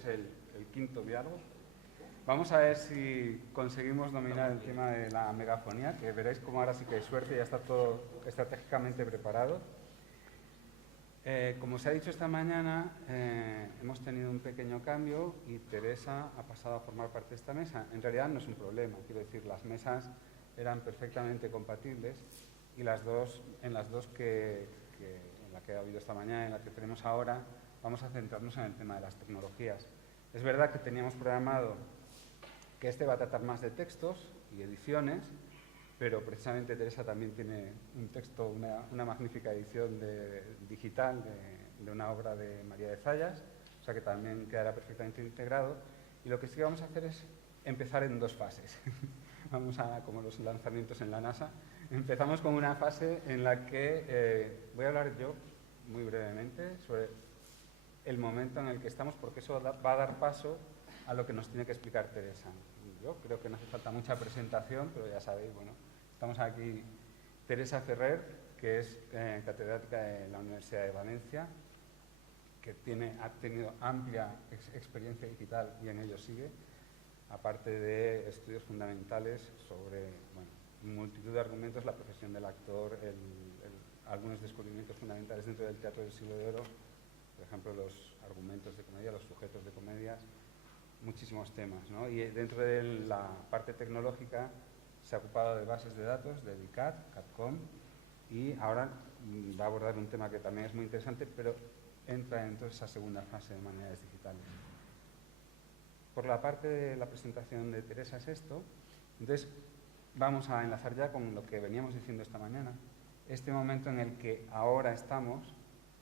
es el quinto diálogo. Vamos a ver si conseguimos dominar el tema de la megafonía, que veréis como ahora sí que hay suerte, ya está todo estratégicamente preparado. Como se ha dicho esta mañana, hemos tenido un pequeño cambio y Teresa ha pasado a formar parte de esta mesa. En realidad no es un problema, quiero decir, las mesas eran perfectamente compatibles y en la que ha habido esta mañana, en la que tenemos ahora, vamos a centrarnos en el tema de las tecnologías. Es verdad que teníamos programado que este va a tratar más de textos y ediciones, pero precisamente Teresa también tiene un texto, una magnífica edición digital de una obra de María de Zayas, o sea que también quedará perfectamente integrado. Y lo que sí que vamos a hacer es empezar en dos fases. Vamos a, como los lanzamientos en la NASA, empezamos con una fase en la que voy a hablar yo muy brevemente sobre el momento en el que estamos, porque eso va a dar paso a lo que nos tiene que explicar Teresa. Yo creo que no hace falta mucha presentación, pero ya sabéis, bueno, estamos aquí Teresa Ferrer, que es catedrática de la Universidad de Valencia, que ha tenido amplia experiencia digital y en ello sigue, aparte de estudios fundamentales sobre multitud de argumentos, la profesión del actor, algunos descubrimientos fundamentales dentro del teatro del siglo de oro, por ejemplo, los argumentos de comedia, los sujetos de comedias, muchísimos temas, ¿no? Y dentro de la parte tecnológica se ha ocupado de bases de datos, de BICAT, CATCOM, y ahora va a abordar un tema que también es muy interesante, pero entra dentro de esa segunda fase de humanidades digitales. Por la parte de la presentación de Teresa es esto. Entonces, vamos a enlazar ya con lo que veníamos diciendo esta mañana, este momento en el que ahora estamos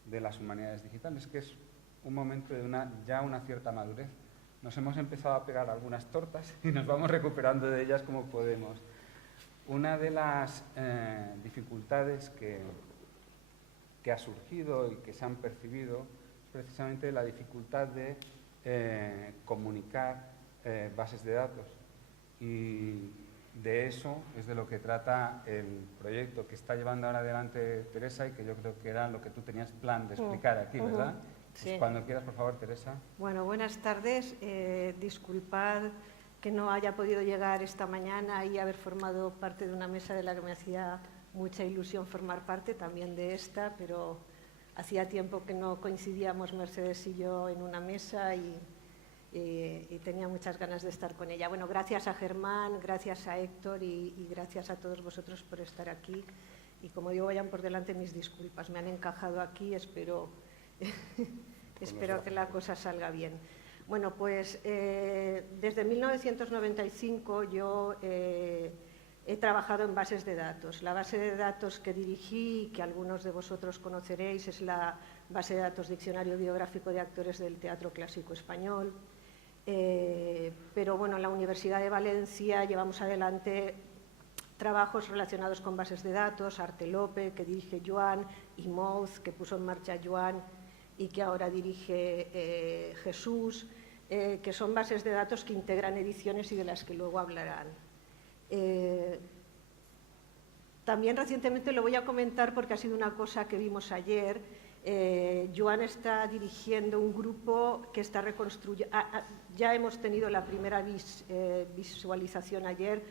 de las humanidades digitales, que es un momento de ya una cierta madurez. Nos hemos empezado a pegar algunas tortas y nos vamos recuperando de ellas como podemos. Una de las dificultades que ha surgido y que se han percibido es precisamente la dificultad de comunicar bases de datos. Y de eso es de lo que trata el proyecto que está llevando ahora adelante Teresa y que yo creo que era lo que tú tenías plan de explicar aquí, ¿verdad? Sí. Pues cuando quieras, por favor, Teresa. Bueno, buenas tardes. Disculpad que no haya podido llegar esta mañana y haber formado parte de una mesa de la que me hacía mucha ilusión formar parte, también de esta, pero hacía tiempo que no coincidíamos Mercedes y yo en una mesa y tenía muchas ganas de estar con ella. Bueno, gracias a Germán, gracias a Héctor y gracias a todos vosotros por estar aquí. Y como digo, vayan por delante mis disculpas. Me han encajado aquí, espero que la cosa salga bien. Bueno, pues desde 1995 yo he trabajado en bases de datos. La base de datos que dirigí, que algunos de vosotros conoceréis, es la base de datos Diccionario Biográfico de Actores del Teatro Clásico Español. Pero bueno, en la Universidad de Valencia llevamos adelante trabajos relacionados con bases de datos, Artelope, que dirige Joan, y Mouz, que puso en marcha Joan y que ahora dirige Jesús, que son bases de datos que integran ediciones y de las que luego hablarán. También recientemente lo voy a comentar porque ha sido una cosa que vimos ayer. Joan está dirigiendo un grupo que está reconstruyendo, ya hemos tenido la primera visualización ayer,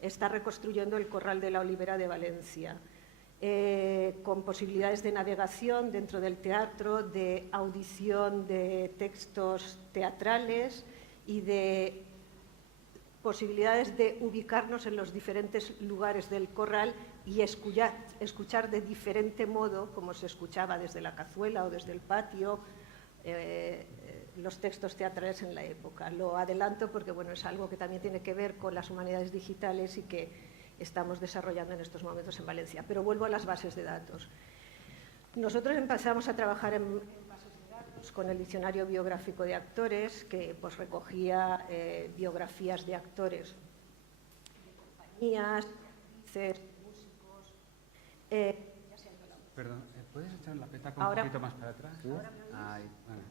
está reconstruyendo el Corral de la Olivera de Valencia, con posibilidades de navegación dentro del teatro, de audición de textos teatrales y de posibilidades de ubicarnos en los diferentes lugares del corral y escuchar de diferente modo, como se escuchaba desde la cazuela o desde el patio, los textos teatrales en la época. Lo adelanto porque bueno, es algo que también tiene que ver con las humanidades digitales y que estamos desarrollando en estos momentos en Valencia. Pero vuelvo a las bases de datos. Nosotros empezamos a trabajar en bases de datos con el Diccionario Biográfico de Actores, que pues, recogía biografías de actores, de compañías, actrices, músicos. Perdón, ¿puedes echar la petaca un poquito más para atrás? Ahí, vale.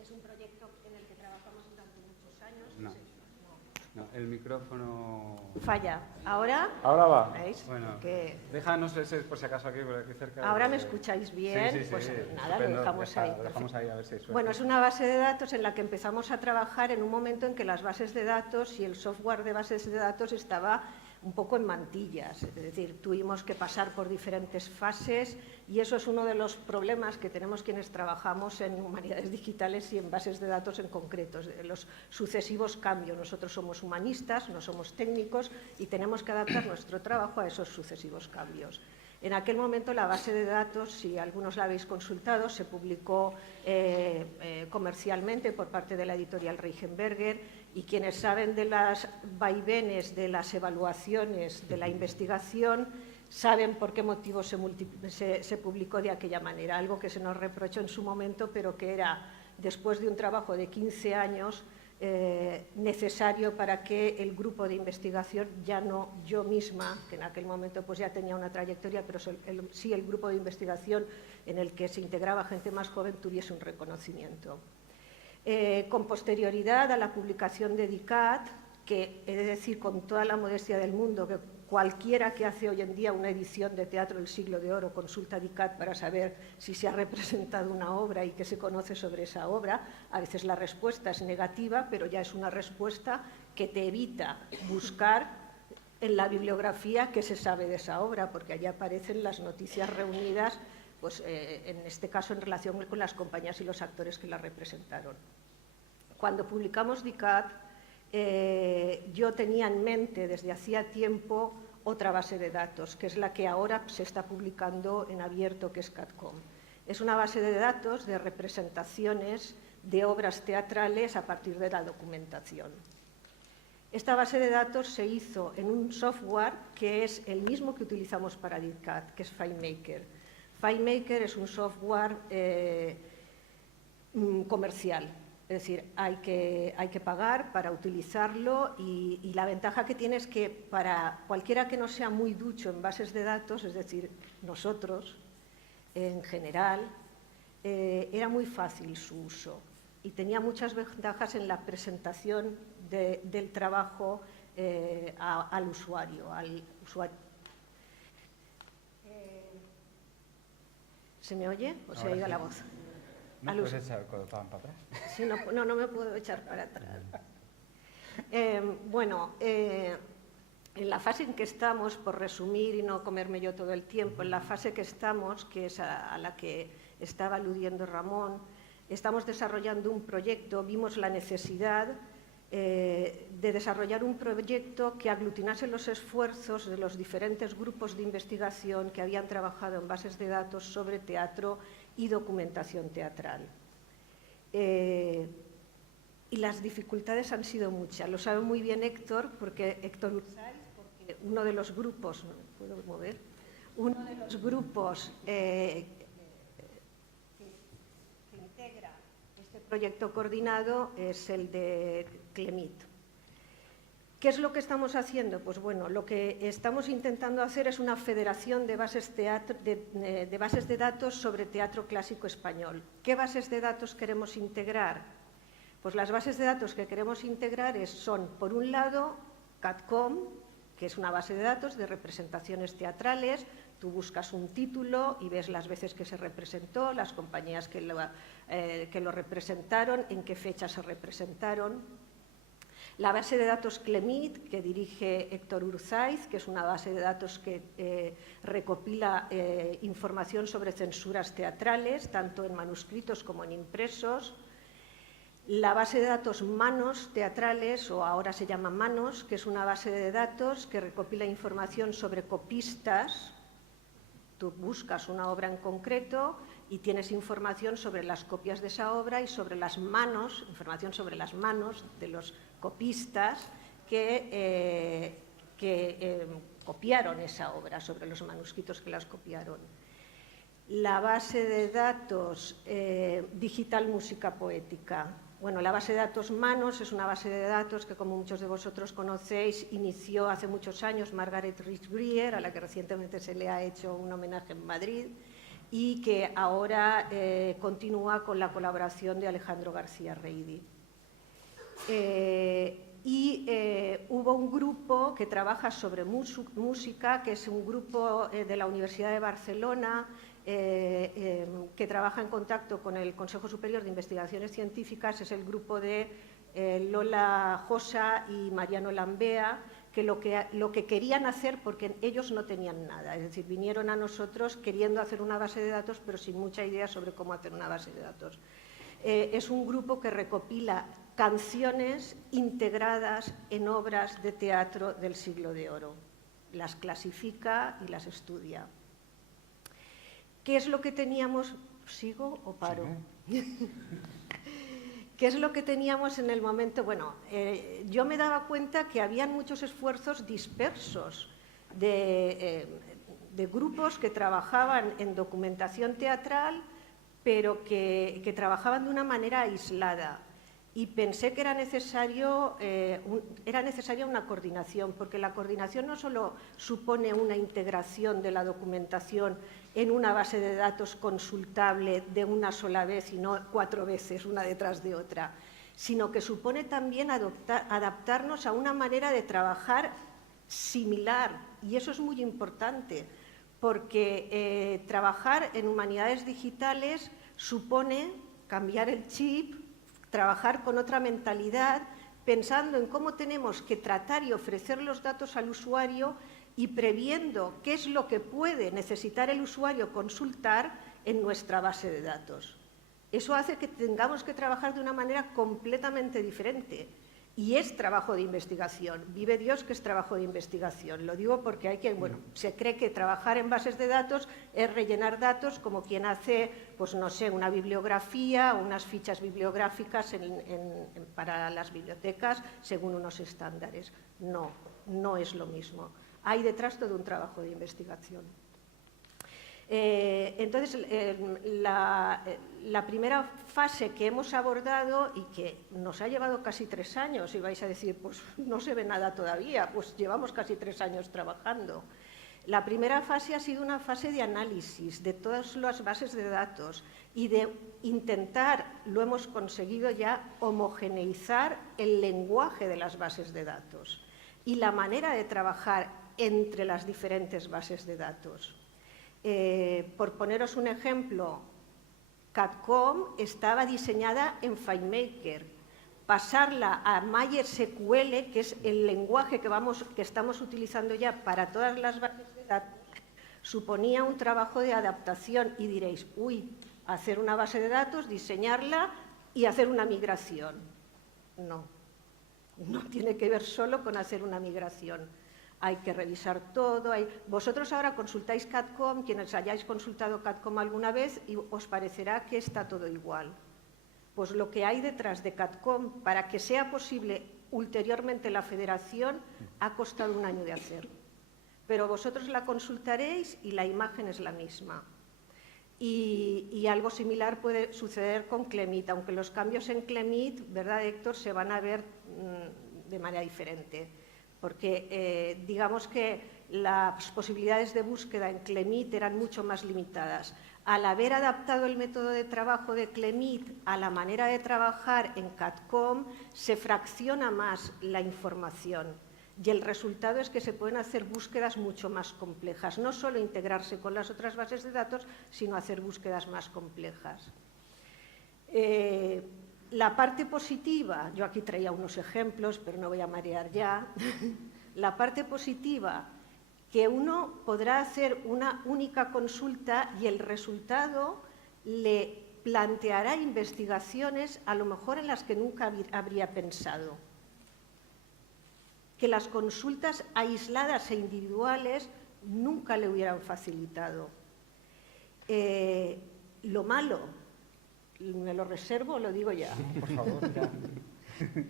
Es un proyecto en el que trabajamos durante muchos años. No. No, el micrófono... Falla. ¿Ahora? ¿Ahora va? ¿Veis? Bueno, Que... déjanos ese por si acaso aquí, por aquí cerca. ¿Ahora me escucháis bien? Sí, sí, sí. Pues nada, Estupendo. lo dejamos Ya ahí. está, lo dejamos ahí a ver si hay suerte. Bueno, es una base de datos en la que empezamos a trabajar en un momento en que las bases de datos y el software de bases de datos estaba un poco en mantillas, es decir, tuvimos que pasar por diferentes fases y eso es uno de los problemas que tenemos quienes trabajamos en humanidades digitales y en bases de datos en concreto, los sucesivos cambios. Nosotros somos humanistas, no somos técnicos y tenemos que adaptar nuestro trabajo a esos sucesivos cambios. En aquel momento la base de datos, si algunos la habéis consultado, se publicó comercialmente por parte de la editorial Reichenberger y quienes saben de las vaivenes, de las evaluaciones, de la investigación, saben por qué motivo se publicó de aquella manera, algo que se nos reprochó en su momento, pero que era, después de un trabajo de 15 años, necesario para que el grupo de investigación, ya no yo misma, que en aquel momento pues ya tenía una trayectoria, pero sí el grupo de investigación en el que se integraba gente más joven, tuviese un reconocimiento. Con posterioridad a la publicación de DICAT, que he de decir con toda la modestia del mundo que cualquiera que hace hoy en día una edición de Teatro del Siglo de Oro consulta DICAT para saber si se ha representado una obra y qué se conoce sobre esa obra. A veces la respuesta es negativa, pero ya es una respuesta que te evita buscar en la bibliografía qué se sabe de esa obra, porque allí aparecen las noticias reunidas, pues, en este caso en relación con las compañías y los actores que la representaron. Cuando publicamos DICAT, yo tenía en mente desde hacía tiempo otra base de datos, que es la que ahora se está publicando en abierto, que es CATCOM. Es una base de datos de representaciones de obras teatrales a partir de la documentación. Esta base de datos se hizo en un software que es el mismo que utilizamos para DICAT, que es FileMaker. FileMaker es un software comercial. Es decir, hay que pagar para utilizarlo y la ventaja que tiene es que para cualquiera que no sea muy ducho en bases de datos, es decir, nosotros en general, era muy fácil su uso y tenía muchas ventajas en la presentación del trabajo al usuario. ¿Se me oye o se ha ido la voz? ¿No puedes echar el codo para atrás? Sí, no me puedo echar para atrás. Bueno, en la fase en que estamos, por resumir y no comerme yo todo el tiempo, en la fase que estamos, que es a la que estaba aludiendo Ramón, estamos desarrollando un proyecto, vimos la necesidad de desarrollar un proyecto que aglutinase los esfuerzos de los diferentes grupos de investigación que habían trabajado en bases de datos sobre teatro y documentación teatral. Y las dificultades han sido muchas. Lo sabe muy bien Héctor, porque Héctor Urzaiz, porque uno de los grupos, no puedo mover, uno de los grupos que integra este proyecto coordinado es el de CLEMIT. ¿Qué es lo que estamos haciendo? Pues bueno, lo que estamos intentando hacer es una federación de bases de datos sobre teatro clásico español. ¿Qué bases de datos queremos integrar? Pues las bases de datos que queremos integrar son, por un lado, CATCOM, que es una base de datos de representaciones teatrales. Tú buscas un título y ves las veces que se representó, las compañías que lo representaron, en qué fecha se representaron. La base de datos CLEMIT, que dirige Héctor Urzaiz, que es una base de datos que recopila información sobre censuras teatrales, tanto en manuscritos como en impresos. La base de datos Manos Teatrales, o ahora se llama Manos, que es una base de datos que recopila información sobre copistas. Tú buscas una obra en concreto y tienes información sobre las copias de esa obra y sobre las manos, información sobre las manos de los copistas que copiaron esa obra, sobre los manuscritos que las copiaron. La base de datos Digital Música Poética. Bueno, la base de datos Manos es una base de datos que, como muchos de vosotros conocéis, inició hace muchos años Margaret Rich-Brier, a la que recientemente se le ha hecho un homenaje en Madrid, y que ahora continúa con la colaboración de Alejandro García Reidi. hubo un grupo que trabaja sobre música, que es un grupo de la Universidad de Barcelona, que trabaja en contacto con el Consejo Superior de Investigaciones Científicas, es el grupo de Lola Josa y Mariano Lambea, que lo que querían hacer, porque ellos no tenían nada, es decir, vinieron a nosotros queriendo hacer una base de datos, pero sin mucha idea sobre cómo hacer una base de datos. Es un grupo que recopila canciones integradas en obras de teatro del Siglo de Oro. Las clasifica y las estudia. ¿Qué es lo que teníamos? ¿Sigo o paro? Sí. ¿Qué es lo que teníamos en el momento? Bueno, yo me daba cuenta que habían muchos esfuerzos dispersos de grupos que trabajaban en documentación teatral, pero que trabajaban de una manera aislada. Y pensé que era necesaria una coordinación, porque la coordinación no solo supone una integración de la documentación en una base de datos consultable de una sola vez y no 4 veces una detrás de otra, sino que supone también adaptarnos a una manera de trabajar similar. Y eso es muy importante, porque trabajar en humanidades digitales supone cambiar el chip, trabajar con otra mentalidad, pensando en cómo tenemos que tratar y ofrecer los datos al usuario y previendo qué es lo que puede necesitar el usuario consultar en nuestra base de datos. Eso hace que tengamos que trabajar de una manera completamente diferente. Y es trabajo de investigación. Vive Dios que es trabajo de investigación. Lo digo porque hay se cree que trabajar en bases de datos es rellenar datos como quien hace, pues no sé, una bibliografía o unas fichas bibliográficas para las bibliotecas según unos estándares. No, no es lo mismo. Hay detrás todo un trabajo de investigación. Entonces, la primera fase que hemos abordado y que nos ha llevado casi 3 años, y vais a decir, pues no se ve nada todavía, pues llevamos casi 3 años trabajando. La primera fase ha sido una fase de análisis de todas las bases de datos y de intentar, lo hemos conseguido ya, homogeneizar el lenguaje de las bases de datos y la manera de trabajar entre las diferentes bases de datos. Por poneros un ejemplo, CADCOM estaba diseñada en FileMaker. Pasarla a MySQL, que es el lenguaje que estamos utilizando ya para todas las bases de datos, suponía un trabajo de adaptación. Y diréis, uy, hacer una base de datos, diseñarla y hacer una migración. No, no tiene que ver solo con hacer una migración. Hay que revisar todo. Vosotros ahora consultáis CADCOM, quienes hayáis consultado CADCOM alguna vez, y os parecerá que está todo igual. Pues lo que hay detrás de CADCOM, para que sea posible ulteriormente la federación, ha costado 1 año de hacer. Pero vosotros la consultaréis y la imagen es la misma. Y algo similar puede suceder con CLEMIT, aunque los cambios en CLEMIT, ¿verdad, Héctor?, se van a ver de manera diferente. Porque digamos que las posibilidades de búsqueda en CLEMIT eran mucho más limitadas. Al haber adaptado el método de trabajo de CLEMIT a la manera de trabajar en CADCOM, se fracciona más la información y el resultado es que se pueden hacer búsquedas mucho más complejas, no solo integrarse con las otras bases de datos, sino hacer búsquedas más complejas. La parte positiva, yo aquí traía unos ejemplos, pero no voy a marear ya. La parte positiva, que uno podrá hacer una única consulta y el resultado le planteará investigaciones a lo mejor en las que nunca habría pensado. Que las consultas aisladas e individuales nunca le hubieran facilitado. Lo malo, me lo reservo o lo digo ya. Por favor, ya.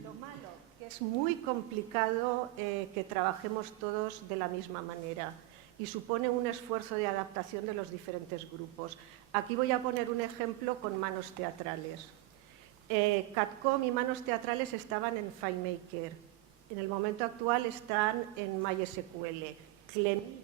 Lo malo, que es muy complicado que trabajemos todos de la misma manera y supone un esfuerzo de adaptación de los diferentes grupos. Aquí voy a poner un ejemplo con manos teatrales. CADCOM y manos teatrales estaban en FileMaker. En el momento actual están en MySQL. CLEMIT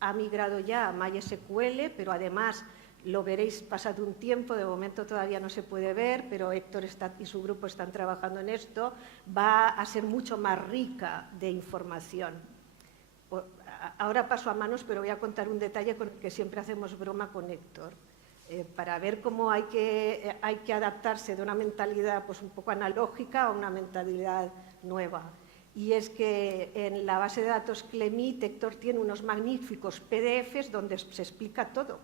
ha migrado ya a MySQL, pero además Lo veréis pasado un tiempo, de momento todavía no se puede ver, pero Héctor y su grupo están trabajando en esto. Va a ser mucho más rica de información. Ahora paso a manos, pero voy a contar un detalle con el que siempre hacemos broma con Héctor, para ver cómo hay que adaptarse de una mentalidad pues, un poco analógica a una mentalidad nueva. Y es que en la base de datos Clemit, Héctor tiene unos magníficos PDFs donde se explica todo.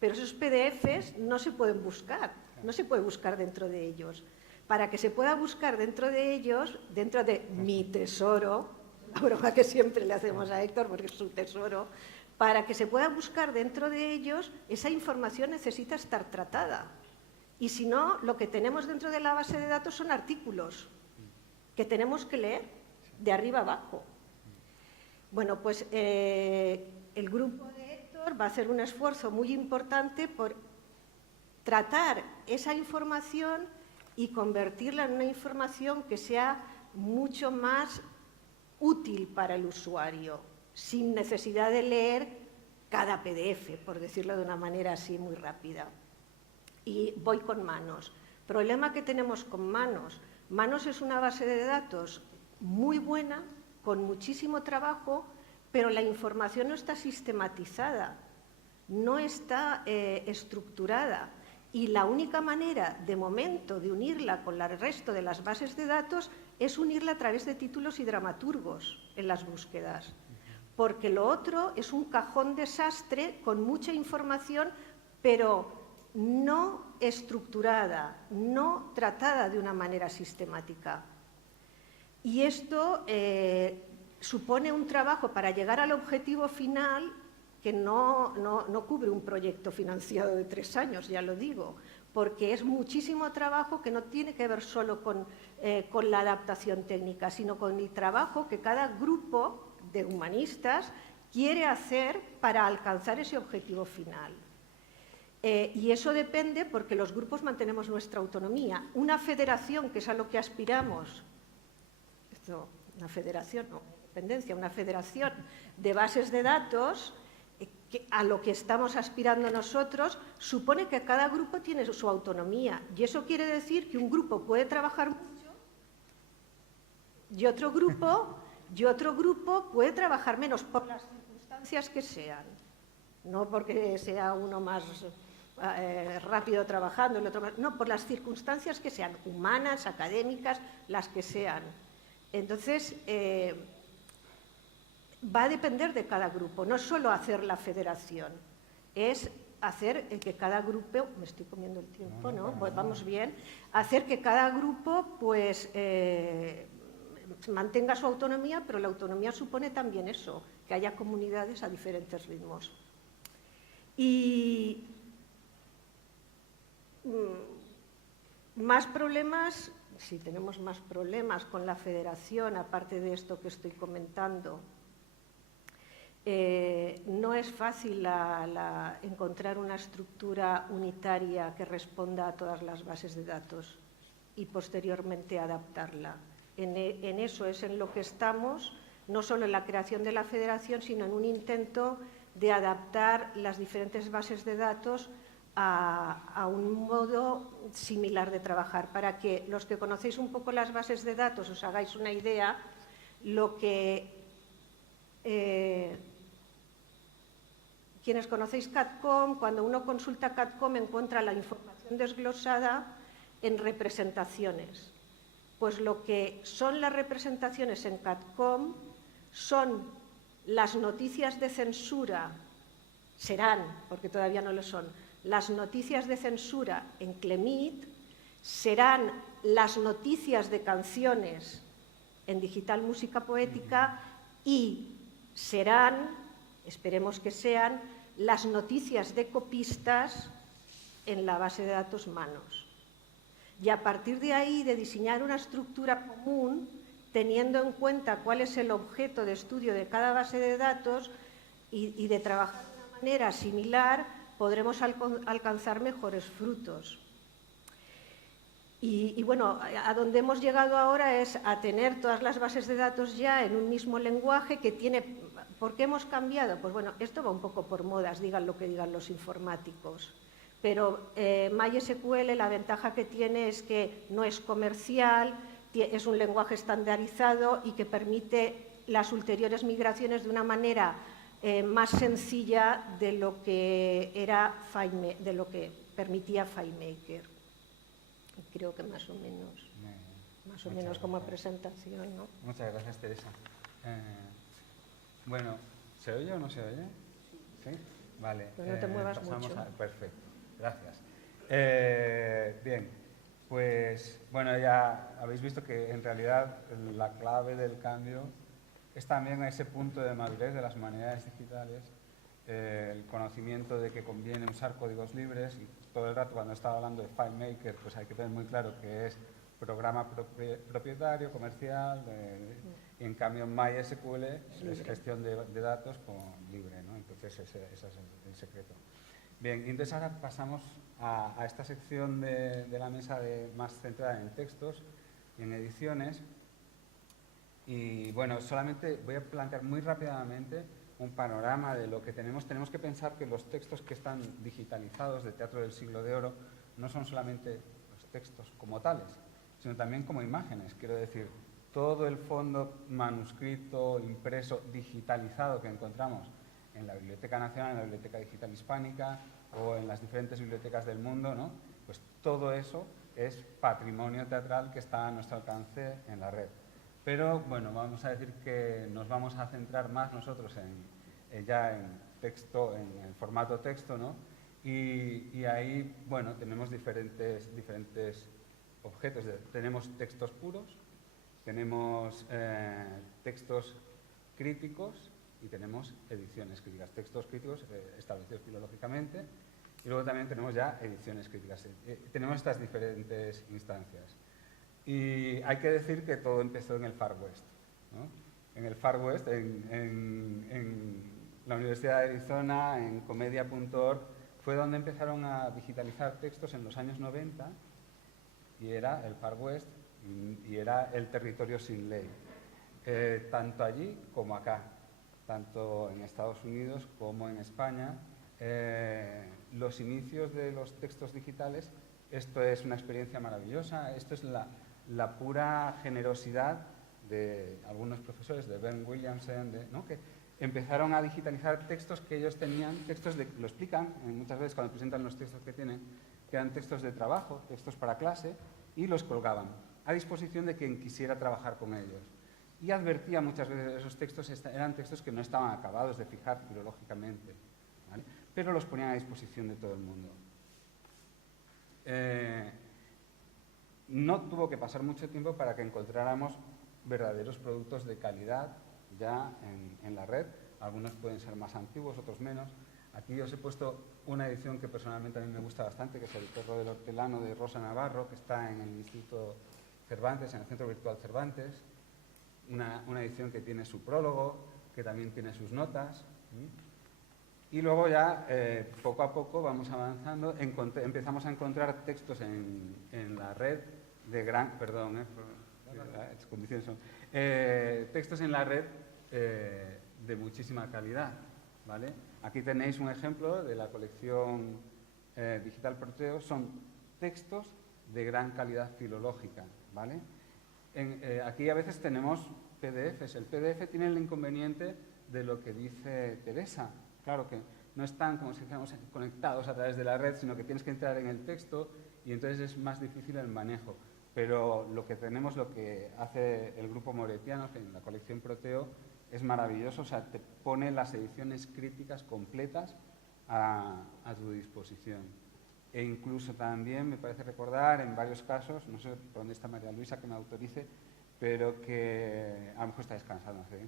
Pero esos PDFs no se pueden buscar, no se puede buscar dentro de ellos. Para que se pueda buscar dentro de ellos, dentro de mi tesoro, la broma que siempre le hacemos a Héctor porque es su tesoro, para que se pueda buscar dentro de ellos, esa información necesita estar tratada. Y si no, lo que tenemos dentro de la base de datos son artículos que tenemos que leer de arriba abajo. Bueno, pues el grupo de Héctor va a hacer un esfuerzo muy importante por tratar esa información y convertirla en una información que sea mucho más útil para el usuario, sin necesidad de leer cada PDF, por decirlo de una manera así muy rápida. Y voy con Manos. Problema que tenemos con Manos. Manos es una base de datos muy buena, con muchísimo trabajo, pero la información no está sistematizada, no está estructurada. Y la única manera, de momento, de unirla con el resto de las bases de datos es unirla a través de títulos y dramaturgos en las búsquedas. Porque lo otro es un cajón desastre con mucha información, pero no estructurada, no tratada de una manera sistemática. Y esto supone un trabajo para llegar al objetivo final que no cubre un proyecto financiado de 3 años, ya lo digo, porque es muchísimo trabajo que no tiene que ver solo con la adaptación técnica, sino con el trabajo que cada grupo de humanistas quiere hacer para alcanzar ese objetivo final. Y eso depende porque los grupos mantenemos nuestra autonomía. Una federación, que es a lo que aspiramos, una federación, no, independencia, una federación de bases de datos, a lo que estamos aspirando nosotros, supone que cada grupo tiene su autonomía. Y eso quiere decir que un grupo puede trabajar mucho y otro grupo puede trabajar menos, por las circunstancias que sean. No porque sea uno más rápido trabajando, el otro más, no, por las circunstancias que sean, humanas, académicas, las que sean. Entonces, va a depender de cada grupo, no solo hacer la federación, es hacer que cada grupo, me estoy comiendo el tiempo, ¿no? Pues vamos bien, hacer que cada grupo pues mantenga su autonomía, pero la autonomía supone también eso, que haya comunidades a diferentes ritmos. Y más problemas, si tenemos más problemas con la federación, aparte de esto que estoy comentando. No es fácil encontrar una estructura unitaria que responda a todas las bases de datos y posteriormente adaptarla. En eso es en lo que estamos, no solo en la creación de la federación, sino en un intento de adaptar las diferentes bases de datos a un modo similar de trabajar. Para que los que conocéis un poco las bases de datos os hagáis una idea, quienes conocéis CADCOM, cuando uno consulta CADCOM encuentra la información desglosada en representaciones. Pues lo que son las representaciones en CADCOM son las noticias de censura, serán, porque todavía no lo son, las noticias de censura en Clemit, serán las noticias de canciones en Digital Música Poética y serán, esperemos que sean, las noticias de copistas en la base de datos Manos. Y a partir de ahí, de diseñar una estructura común, teniendo en cuenta cuál es el objeto de estudio de cada base de datos y de trabajar de una manera similar, podremos alcanzar mejores frutos. Y bueno, a donde hemos llegado ahora es a tener todas las bases de datos ya en un mismo lenguaje que tiene... ¿Por qué hemos cambiado? Pues bueno, esto va un poco por modas, digan lo que digan los informáticos. Pero MySQL, la ventaja que tiene es que no es comercial, es un lenguaje estandarizado y que permite las ulteriores migraciones de una manera más sencilla de lo que permitía FileMaker. Creo que más o menos como presentación, ¿no? Muchas gracias, Teresa. Bueno, ¿se oye o no se oye? ¿Sí? Vale. Pues no te muevas mucho. Perfecto, gracias. Bien, pues bueno, ya habéis visto que en realidad la clave del cambio es también ese punto de madurez de las humanidades digitales, el conocimiento de que conviene usar códigos libres, y todo el rato cuando estaba hablando de FileMaker, pues hay que tener muy claro que es programa propietario, comercial, y en cambio MySQL es gestión de datos con libre, ¿no? Entonces ese es el secreto. Bien, y entonces ahora pasamos a esta sección de la mesa más centrada en textos y en ediciones. Y bueno, solamente voy a plantear muy rápidamente un panorama de lo que tenemos. Tenemos que pensar que los textos que están digitalizados de Teatro del Siglo de Oro no son solamente los textos como tales, sino también como imágenes. Quiero decir, todo el fondo manuscrito, impreso, digitalizado que encontramos en la Biblioteca Nacional, en la Biblioteca Digital Hispánica o en las diferentes bibliotecas del mundo, ¿no? Pues todo eso es patrimonio teatral que está a nuestro alcance en la red. Pero bueno, vamos a decir que nos vamos a centrar más nosotros ya en texto, en el formato texto, ¿no? Y ahí, bueno, tenemos diferentes objetos. Tenemos textos puros, tenemos textos críticos y tenemos ediciones críticas. Textos críticos establecidos filológicamente y luego también tenemos ya ediciones críticas. Tenemos estas diferentes instancias. Y hay que decir que todo empezó en el Far West, ¿no? En el Far West, en la Universidad de Arizona, en Comedia.org, fue donde empezaron a digitalizar textos en los años 90 y era el Far West y era el territorio sin ley. Tanto allí como acá, tanto en Estados Unidos como en España, los inicios de los textos digitales, esto es una experiencia maravillosa, esto es la pura generosidad de algunos profesores, de Ben Williamson, ¿no? Que empezaron a digitalizar textos que ellos tenían, lo explican muchas veces cuando presentan los textos que tienen, que eran textos de trabajo, textos para clase, y los colgaban a disposición de quien quisiera trabajar con ellos. Y advertía muchas veces que esos textos eran textos que no estaban acabados de fijar filológicamente, ¿vale? Pero los ponían a disposición de todo el mundo. No tuvo que pasar mucho tiempo para que encontráramos verdaderos productos de calidad ya en la red. Algunos pueden ser más antiguos, otros menos. Aquí os he puesto una edición que personalmente a mí me gusta bastante, que es El perro del hortelano de Rosa Navarro, que está en el Instituto Cervantes, en el Centro Virtual Cervantes. Una edición que tiene su prólogo, que también tiene sus notas. Y luego ya, poco a poco, vamos avanzando, empezamos a encontrar textos en la red de textos en la red de muchísima calidad, ¿vale? Aquí tenéis un ejemplo de la colección Digital Proteo, son textos de gran calidad filológica, ¿vale? Aquí a veces tenemos PDFs. El PDF tiene el inconveniente de lo que dice Teresa. Claro que no están, como si dijéramos, conectados a través de la red, sino que tienes que entrar en el texto y entonces es más difícil el manejo. Pero lo que hace el grupo Moretiano, que en la colección Proteo, es maravilloso. O sea, te pone las ediciones críticas completas a tu disposición. E incluso también, me parece recordar, en varios casos, no sé por dónde está María Luisa que me autorice, pero que a lo mejor está descansando, ¿sí?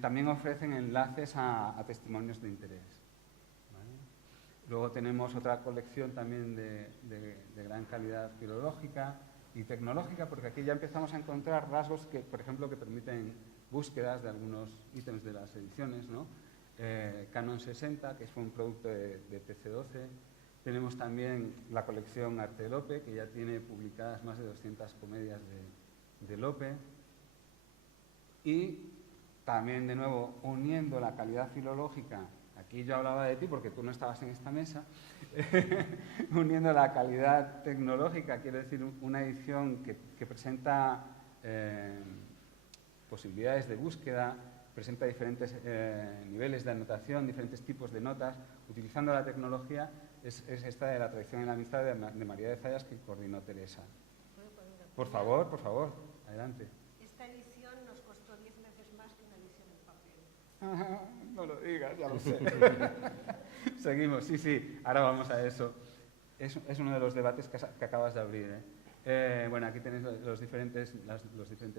También ofrecen enlaces a testimonios de interés, ¿vale? Luego tenemos otra colección también de gran calidad filológica y tecnológica, porque aquí ya empezamos a encontrar rasgos que, por ejemplo, que permiten búsquedas de algunos ítems de las ediciones, ¿no? Canon 60, que fue un producto de TC12. Tenemos también la colección Arte de Lope, que ya tiene publicadas más de 200 comedias de Lope. Y también, de nuevo, uniendo la calidad filológica aquí yo hablaba de ti porque tú no estabas en esta mesa, uniendo la calidad tecnológica, quiero decir, una edición que presenta posibilidades de búsqueda, presenta diferentes niveles de anotación, diferentes tipos de notas, utilizando la tecnología, es esta de la tradición en la amistad de María de Zayas que coordinó Teresa. Por favor, adelante. Esta edición nos costó 10 veces más que una edición en papel. No lo digas, ya lo sé. Seguimos, sí, ahora vamos a eso. Es uno de los debates que acabas de abrir. Bueno, aquí tenéis los diferentes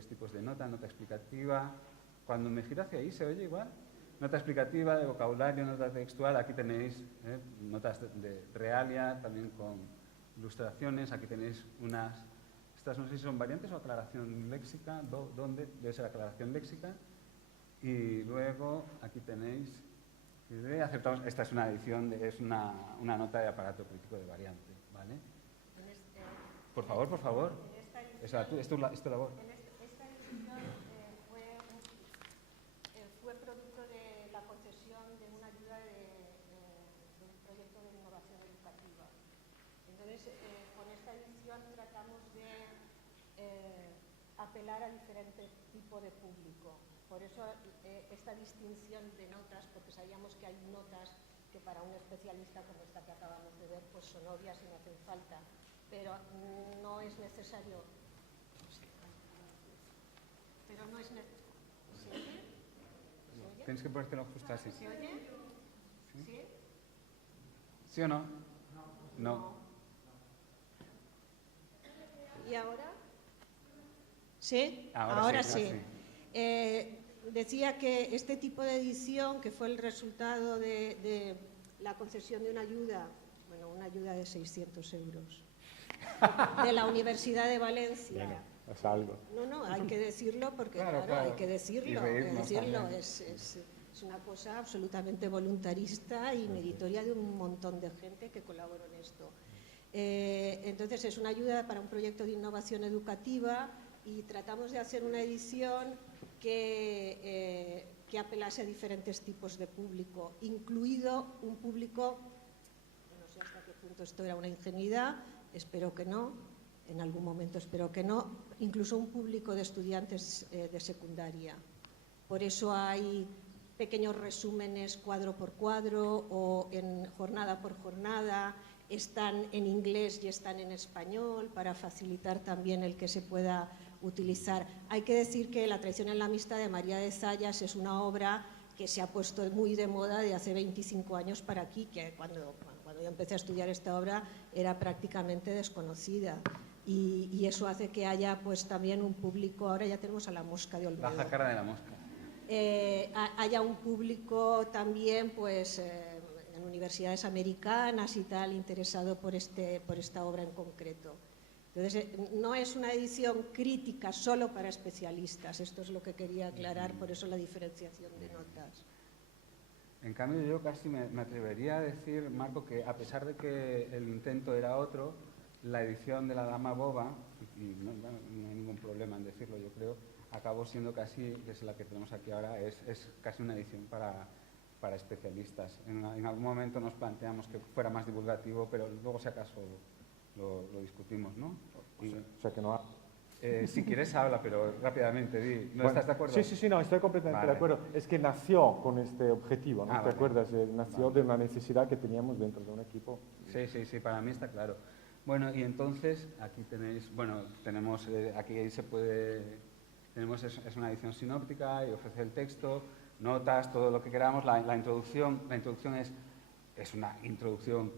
tipos de nota explicativa. Cuando me giro hacia ahí, ¿se oye igual? Nota explicativa, de vocabulario, nota textual. Aquí tenéis notas de realia, también con ilustraciones. Aquí tenéis estas no sé si son variantes o aclaración léxica. ¿Dónde? Debe ser aclaración léxica. Y luego aquí tenéis, aceptamos, esta es una edición, es una nota de aparato crítico de variante, ¿vale? Por favor. Es tu labor. Esta edición fue producto de la concesión de una ayuda del proyecto de innovación educativa. Entonces, con esta edición tratamos de apelar a diferentes tipos de público. Por eso esta distinción de notas, porque sabíamos que hay notas que para un especialista como esta que acabamos de ver, pues son obvias y no hacen falta, pero no es necesario. Pero no es necesario. ¿Se oye? ¿Se oye? Tienes que ponértelo justo así. ¿Se oye? ¿Sí? ¿Sí o no? No. ¿Y ahora? ¿Sí? Ahora sí. Decía que este tipo de edición, que fue el resultado de la concesión de una ayuda de 600 euros, de la Universidad de Valencia. Bueno, es algo. No, hay que decirlo porque, claro, hay que decirlo. Es una cosa absolutamente voluntarista y meritoria de un montón de gente que colaboró en esto. Entonces, es una ayuda para un proyecto de innovación educativa y tratamos de hacer una edición que apelase a diferentes tipos de público, incluido un público, no sé hasta qué punto esto era una ingenuidad, espero que no, en algún momento espero que no, incluso un público de estudiantes de secundaria. Por eso hay pequeños resúmenes cuadro por cuadro o en jornada por jornada, están en inglés y están en español para facilitar también el que se pueda utilizar. Hay que decir que La traición en la amistad de María de Zayas es una obra que se ha puesto muy de moda de hace 25 años para aquí, que cuando yo empecé a estudiar esta obra era prácticamente desconocida. Y eso hace que haya pues también un público, ahora ya tenemos a la mosca de Olmedo. Baja cara de la mosca. Haya un público también pues en universidades americanas y tal interesado por esta obra en concreto. Entonces, no es una edición crítica solo para especialistas, esto es lo que quería aclarar, por eso la diferenciación de notas. En cambio, yo casi me atrevería a decir, Marco, que a pesar de que el intento era otro, la edición de La Dama Boba, y no hay ningún problema en decirlo, yo creo, acabó siendo casi, que es la que tenemos aquí ahora, es casi una edición para especialistas. En algún momento nos planteamos que fuera más divulgativo, pero luego si acaso lo discutimos, ¿no? O sea que no... Si quieres habla, pero rápidamente, di. ¿No Bueno, estás de acuerdo? Sí, no, estoy completamente de acuerdo. Es que nació con este objetivo, ¿no? ¿Te acuerdas? Nació de una necesidad que teníamos dentro de un equipo. Sí, para mí está claro. Bueno, y entonces aquí tenéis, tenemos, aquí se puede, es una edición sinóptica y ofrece el texto, notas, todo lo que queramos. La introducción es una introducción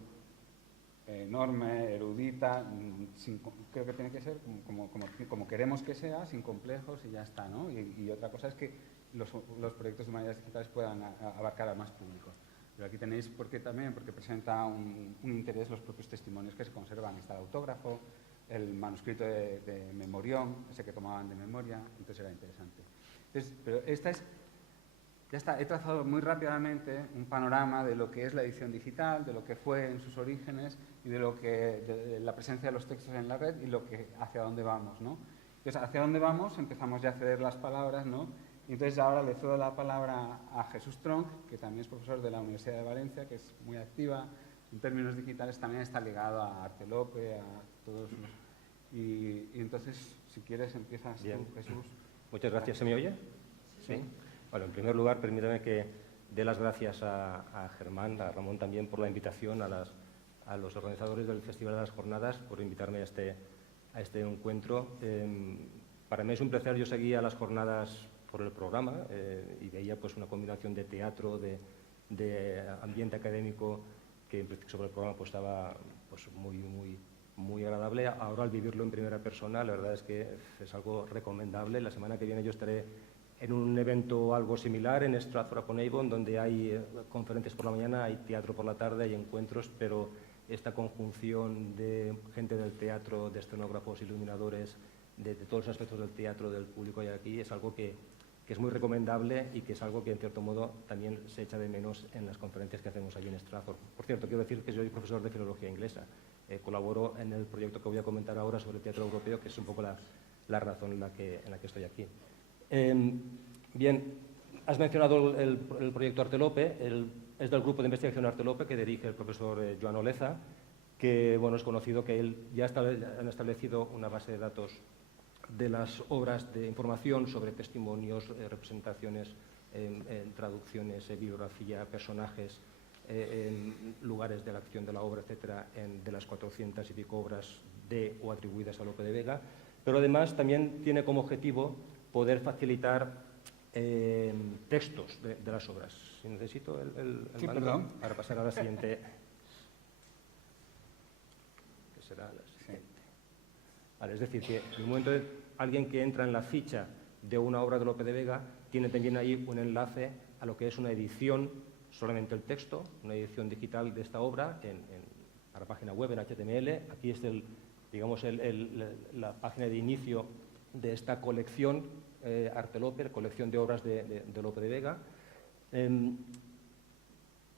enorme, erudita, creo que tiene que ser como queremos que sea, sin complejos y ya está, ¿no? Y otra cosa es que los proyectos de humanidades digitales puedan abarcar a más público. Pero aquí tenéis porque presenta un interés los propios testimonios que se conservan. Está el autógrafo, el manuscrito de memorión, ese que tomaban de memoria, entonces era interesante. Entonces, pero ya está, he trazado muy rápidamente un panorama de lo que es la edición digital, de lo que fue en sus orígenes y de la presencia de los textos en la red y hacia dónde vamos, ¿no? Entonces, hacia dónde vamos, empezamos ya a ceder las palabras, ¿no? Entonces ahora le cedo la palabra a Jesús Tronc, que también es profesor de la Universidad de Valencia, que es muy activa en términos digitales, también está ligado a Artelope, a todos los... Y entonces, si quieres, empiezas tú, Jesús. Muchas gracias. ¿Se me oye? Sí. Bueno, en primer lugar, permítame que dé las gracias a Germán, a Ramón también, por la invitación, a los organizadores del Festival de las Jornadas, por invitarme a este encuentro. Para mí es un placer. Yo seguía las jornadas por el programa y veía pues una combinación de teatro, de ambiente académico, que sobre el programa pues estaba pues muy agradable. Ahora, al vivirlo en primera persona, la verdad es que es algo recomendable. La semana que viene yo estaré en un evento algo similar en Stratford-upon-Avon, donde hay conferencias por la mañana, hay teatro por la tarde, hay encuentros, pero esta conjunción de gente del teatro, de escenógrafos, iluminadores, de todos los aspectos del teatro, del público que hay aquí, es algo que es muy recomendable y que es algo que, en cierto modo, también se echa de menos en las conferencias que hacemos allí en Stratford. Por cierto, quiero decir que soy profesor de filología inglesa. Colaboro en el proyecto que voy a comentar ahora sobre el teatro europeo, que es un poco la razón en la que estoy aquí. Bien, has mencionado el proyecto Artelope. Es del grupo de investigación Artelope que dirige el profesor Joan Oleza, que bueno, es conocido que él ya han establecido una base de datos de las obras de información sobre testimonios, representaciones, traducciones, bibliografía, personajes, lugares de la acción de la obra, etcétera, de las 400 y pico obras de o atribuidas a Lope de Vega, pero además también tiene como objetivo poder facilitar textos de las obras. Si necesito el sí, mando perdón. Para pasar a la siguiente, que será la siguiente. Vale, es decir, que en el momento de alguien que entra en la ficha de una obra de Lope de Vega, tiene también ahí un enlace a lo que es una edición, solamente el texto, una edición digital de esta obra a la página web en HTML. Aquí es la página de inicio de esta colección Artelope, colección de obras de Lope de Vega.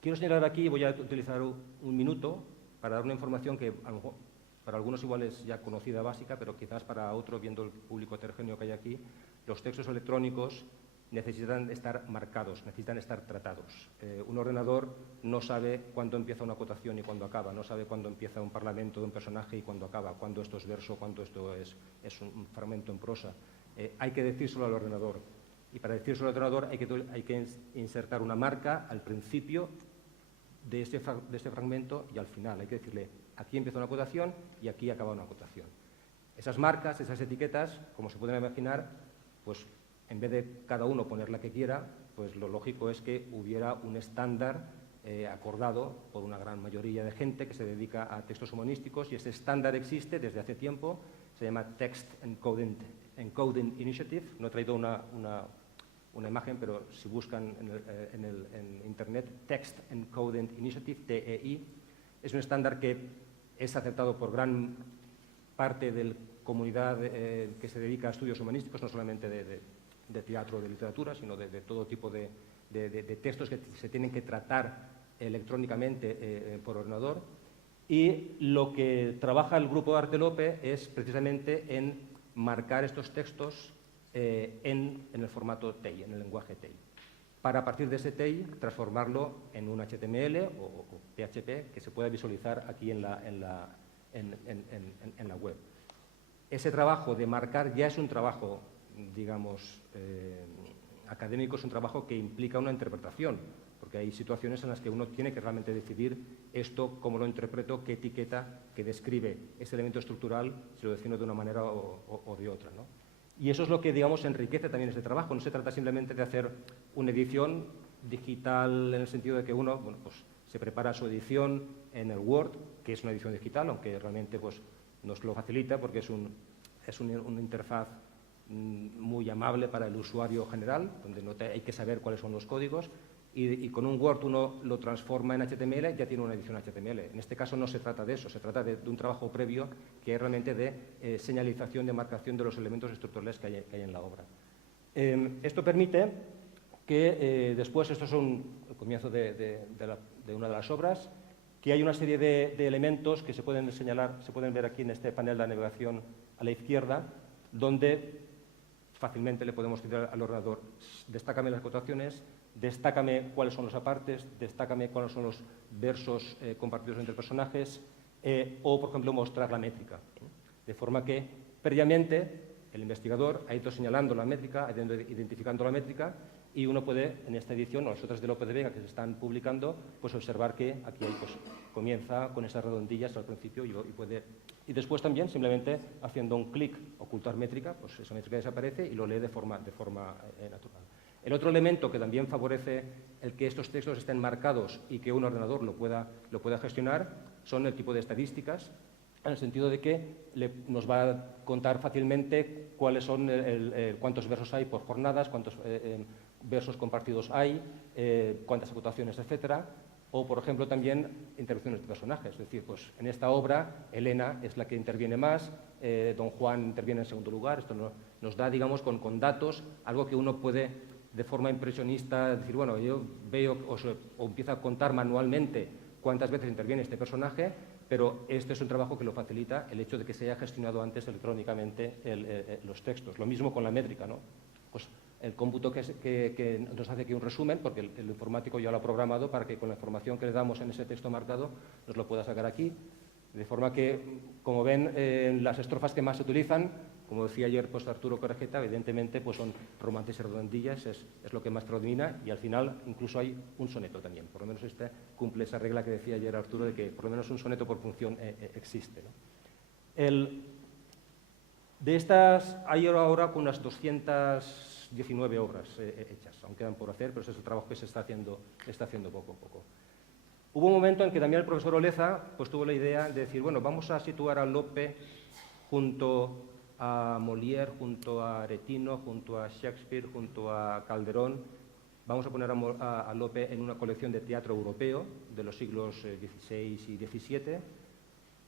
Quiero señalar aquí, voy a utilizar un minuto para dar una información que a lo mejor para algunos igual es ya conocida básica, pero quizás para otro, viendo el público heterogéneo que hay aquí, los textos electrónicos necesitan estar marcados, necesitan estar tratados. Un ordenador no sabe cuándo empieza una acotación y cuándo acaba, no sabe cuándo empieza un parlamento de un personaje y cuándo acaba, cuándo esto es verso, cuándo esto es un fragmento en prosa. Hay que decírselo al ordenador. Y para decírselo al ordenador hay que insertar una marca al principio de ese fragmento y al final. Hay que decirle, aquí empieza una acotación y aquí acaba una acotación. Esas marcas, esas etiquetas, como se pueden imaginar, pues en vez de cada uno poner la que quiera, pues lo lógico es que hubiera un estándar acordado por una gran mayoría de gente que se dedica a textos humanísticos, y ese estándar existe desde hace tiempo, se llama Text Encoding Initiative. No he traído una imagen, pero si buscan en Internet, Text Encoding Initiative, TEI, es un estándar que es aceptado por gran parte de la comunidad que se dedica a estudios humanísticos, no solamente de teatro o de literatura, sino de todo tipo de textos que se tienen que tratar electrónicamente por ordenador. Y lo que trabaja el grupo de Artelope es precisamente en marcar estos textos en el formato TEI, en el lenguaje TEI, para a partir de ese TEI transformarlo en un HTML o PHP que se pueda visualizar aquí en la web. Ese trabajo de marcar ya es un trabajo, digamos, académico, es un trabajo que implica una interpretación, porque hay situaciones en las que uno tiene que realmente decidir esto, cómo lo interpreto, qué etiqueta que describe ese elemento estructural, si lo defino de una manera o de otra, ¿no? Y eso es lo que, digamos, enriquece también este trabajo. No se trata simplemente de hacer una edición digital en el sentido de que uno, bueno, pues, se prepara su edición en el Word, que es una edición digital, aunque realmente pues, nos lo facilita porque es una interfaz muy amable para el usuario general, donde no hay que saber cuáles son los códigos, y con un Word uno lo transforma en HTML y ya tiene una edición HTML. En este caso no se trata de eso, se trata de un trabajo previo que es realmente de señalización, de marcación de los elementos estructurales que hay en la obra. Esto permite que después, esto es el comienzo de una de las obras, que hay una serie de elementos que se pueden señalar, se pueden ver aquí en este panel de navegación a la izquierda, donde fácilmente le podemos decir al ordenador, destácame las acotaciones, destácame cuáles son los apartes, destácame cuáles son los versos compartidos entre personajes, o, por ejemplo, mostrar la métrica. De forma que, previamente, el investigador ha ido señalando la métrica, ha ido identificando la métrica, y uno puede, en esta edición, o las otras de López de Vega que se están publicando, pues observar que aquí pues, comienza con esas redondillas al principio y después también, simplemente haciendo un clic, ocultar métrica, pues esa métrica desaparece y lo lee de forma natural. El otro elemento que también favorece el que estos textos estén marcados y que un ordenador lo pueda gestionar son el tipo de estadísticas, en el sentido de que nos va a contar fácilmente cuáles son cuántos versos hay por jornadas, cuántos versos compartidos hay, cuántas acotaciones, etcétera, o, por ejemplo, también intervenciones de personajes. Es decir, pues, en esta obra, Elena es la que interviene más, Don Juan interviene en segundo lugar. Esto nos da, digamos, con datos, algo que uno puede, de forma impresionista, decir, bueno, yo veo o empiezo a contar manualmente cuántas veces interviene este personaje, pero este es un trabajo que lo facilita el hecho de que se haya gestionado antes electrónicamente los textos. Lo mismo con la métrica, ¿no? Pues el cómputo que nos hace aquí un resumen, porque el informático ya lo ha programado para que con la información que le damos en ese texto marcado nos lo pueda sacar aquí. De forma que, como ven, las estrofas que más se utilizan, como decía ayer pues, Arturo Corregeta, evidentemente pues, son romances y redondillas, es lo que más predomina, y al final incluso hay un soneto también. Por lo menos este cumple esa regla que decía ayer Arturo de que por lo menos un soneto por función existe, ¿no? De estas hay ahora unas 219 obras hechas, aún quedan por hacer, pero ese es el trabajo que se está haciendo poco a poco. Hubo un momento en que también el profesor Oleza pues, tuvo la idea de decir, bueno, vamos a situar a Lope junto a Molière, junto a Aretino, junto a Shakespeare, junto a Calderón. Vamos a poner a Lope en una colección de teatro europeo de los siglos XVI y XVII,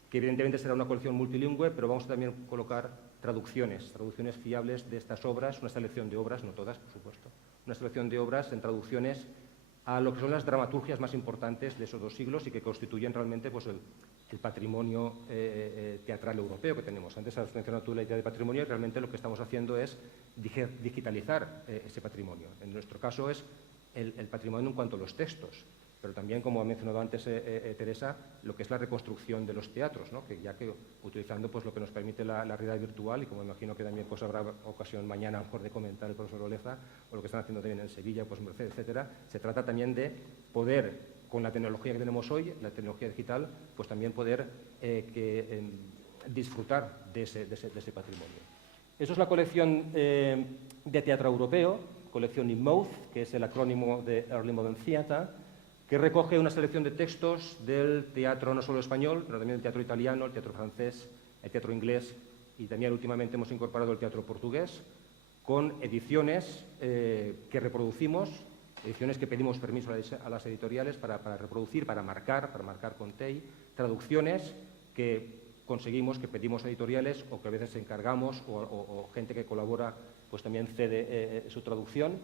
que evidentemente será una colección multilingüe, pero vamos a también colocar traducciones fiables de estas obras, una selección de obras, no todas, por supuesto, una selección de obras en traducciones a lo que son las dramaturgias más importantes de esos dos siglos y que constituyen realmente pues, el patrimonio teatral europeo que tenemos. Antes has mencionado tú la idea de patrimonio y realmente lo que estamos haciendo es digitalizar ese patrimonio. En nuestro caso es el patrimonio en cuanto a los textos, pero también, como ha mencionado antes Teresa, lo que es la reconstrucción de los teatros, ¿no? que utilizando pues, lo que nos permite la realidad virtual, y como imagino que también pues, habrá ocasión mañana a lo mejor de comentar el profesor Oleza, o lo que están haciendo también en Sevilla, pues Mercedes, etcétera, se trata también de poder, con la tecnología que tenemos hoy, la tecnología digital, pues también poder disfrutar de ese patrimonio. Eso es la colección de teatro europeo, colección InMouth, que es el acrónimo de Early Modern Theatre, que recoge una selección de textos del teatro no solo español, pero también del teatro italiano, el teatro francés, el teatro inglés, y también últimamente hemos incorporado el teatro portugués, con ediciones que reproducimos, ediciones que pedimos permiso a las editoriales para reproducir, para marcar con TEI, traducciones que conseguimos, que pedimos a editoriales o que a veces encargamos o gente que colabora pues también cede su traducción.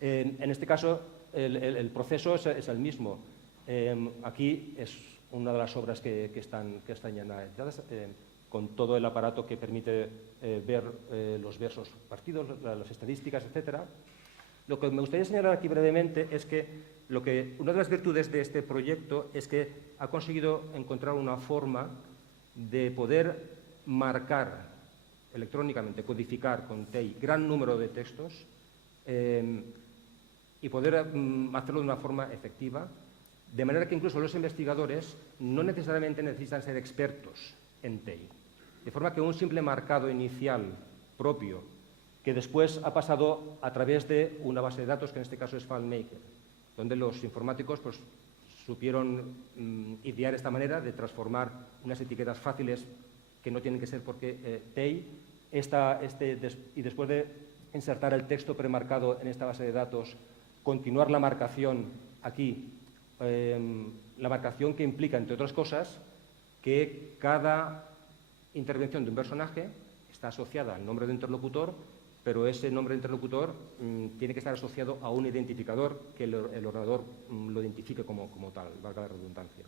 En este caso, el proceso es el mismo. Aquí es una de las obras que están ya analizadas, con todo el aparato que permite ver los versos partidos, las estadísticas, etc. Lo que me gustaría señalar aquí brevemente es que una de las virtudes de este proyecto es que ha conseguido encontrar una forma de poder marcar electrónicamente, codificar con TEI gran número de textos y poder hacerlo de una forma efectiva, de manera que incluso los investigadores no necesariamente necesitan ser expertos en TEI. De forma que un simple marcado inicial propio, que después ha pasado a través de una base de datos, que en este caso es FileMaker, donde los informáticos pues, supieron idear esta manera de transformar unas etiquetas fáciles que no tienen que ser porque TEI, y después de insertar el texto premarcado en esta base de datos, continuar la marcación aquí, la marcación que implica, entre otras cosas, que cada intervención de un personaje está asociada al nombre de interlocutor, pero ese nombre de interlocutor tiene que estar asociado a un identificador que el ordenador lo identifique como tal, valga la redundancia.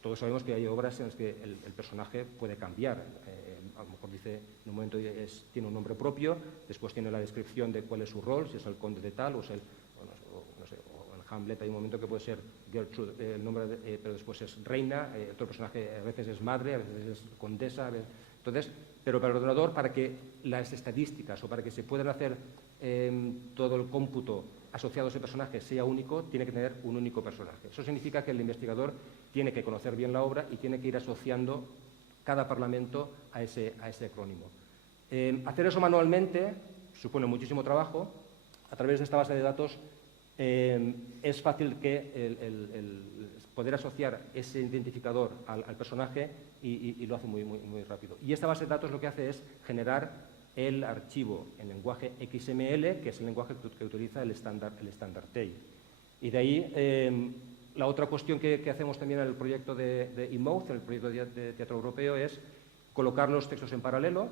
Todos sabemos que hay obras en las que el personaje puede cambiar a lo mejor dice, en un momento tiene un nombre propio, después tiene la descripción de cuál es su rol, si es el conde de tal, o es el, no sé, o en Hamlet hay un momento que puede ser Gertrude, el nombre pero después es reina, otro personaje a veces es madre, a veces es condesa, entonces, pero para el ordenador, para que las estadísticas o para que se puedan hacer todo el cómputo asociado a ese personaje sea único, tiene que tener un único personaje. Eso significa que el investigador tiene que conocer bien la obra y tiene que ir asociando cada parlamento a ese acrónimo. Hacer eso manualmente supone muchísimo trabajo. A través de esta base de datos es fácil que poder asociar ese identificador al personaje y lo hace muy rápido. Y esta base de datos lo que hace es generar el archivo en lenguaje XML, que es el lenguaje que utiliza el estándar TEI. Y de ahí, la otra cuestión que hacemos también en el proyecto de InMouth, en el proyecto de Teatro Europeo, es colocar los textos en paralelo,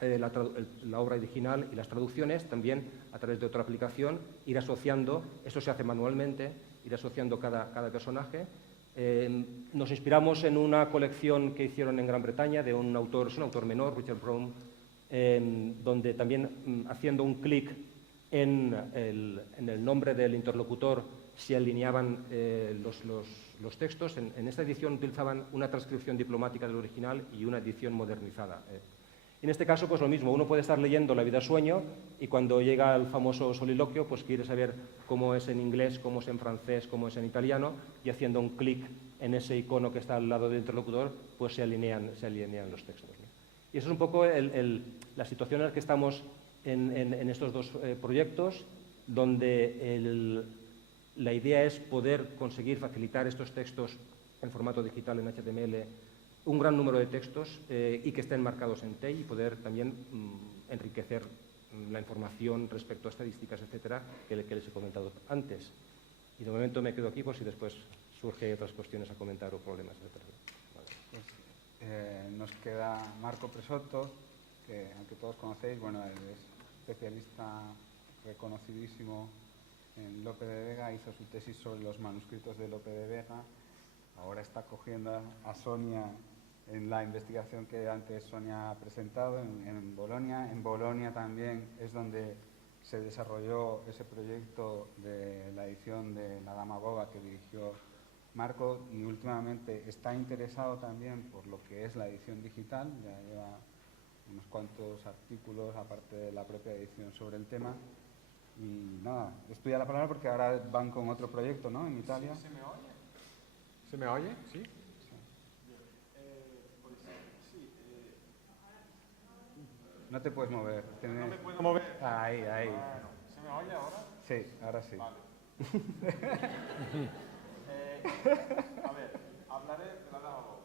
la obra original y las traducciones, también a través de otra aplicación, ir asociando, esto se hace manualmente, ir asociando cada personaje. Nos inspiramos en una colección que hicieron en Gran Bretaña de un autor, es un autor menor, Richard Brome, donde también haciendo un clic en el nombre del interlocutor se alineaban los textos. En esta edición utilizaban una transcripción diplomática del original y una edición modernizada. En este caso, pues lo mismo, uno puede estar leyendo La vida sueño y cuando llega al famoso soliloquio, pues quiere saber cómo es en inglés, cómo es en francés, cómo es en italiano, y haciendo un clic en ese icono que está al lado del interlocutor, pues se alinean los textos, ¿no? Y eso es un poco la situación en la que estamos en estos dos proyectos, donde la idea es poder conseguir facilitar estos textos en formato digital en HTML, un gran número de textos y que estén marcados en TEI y poder también enriquecer la información respecto a estadísticas, etcétera, que les he comentado antes. Y de momento me quedo aquí por si después surgen otras cuestiones a comentar o problemas, etcétera. Vale. Pues, nos queda Marco Presotto, que aunque todos conocéis, bueno, es especialista reconocidísimo en Lope de Vega, hizo su tesis sobre los manuscritos de Lope de Vega, ahora está cogiendo a Sonia en la investigación que antes Sonia ha presentado en Bolonia. En Bolonia también es donde se desarrolló ese proyecto de la edición de La Dama Boba que dirigió Marco, y últimamente está interesado también por lo que es la edición digital, ya lleva unos cuantos artículos aparte de la propia edición sobre el tema. Y nada, estoy a la palabra porque ahora van con otro proyecto, ¿no?, en Italia. ¿Se me oye? ¿Se me oye? Sí. No te puedes mover. No me puedo mover. Ahí. Bueno, ¿se me oye ahora? Sí, ahora sí. Vale. A ver, hablaré de La Dama Boba.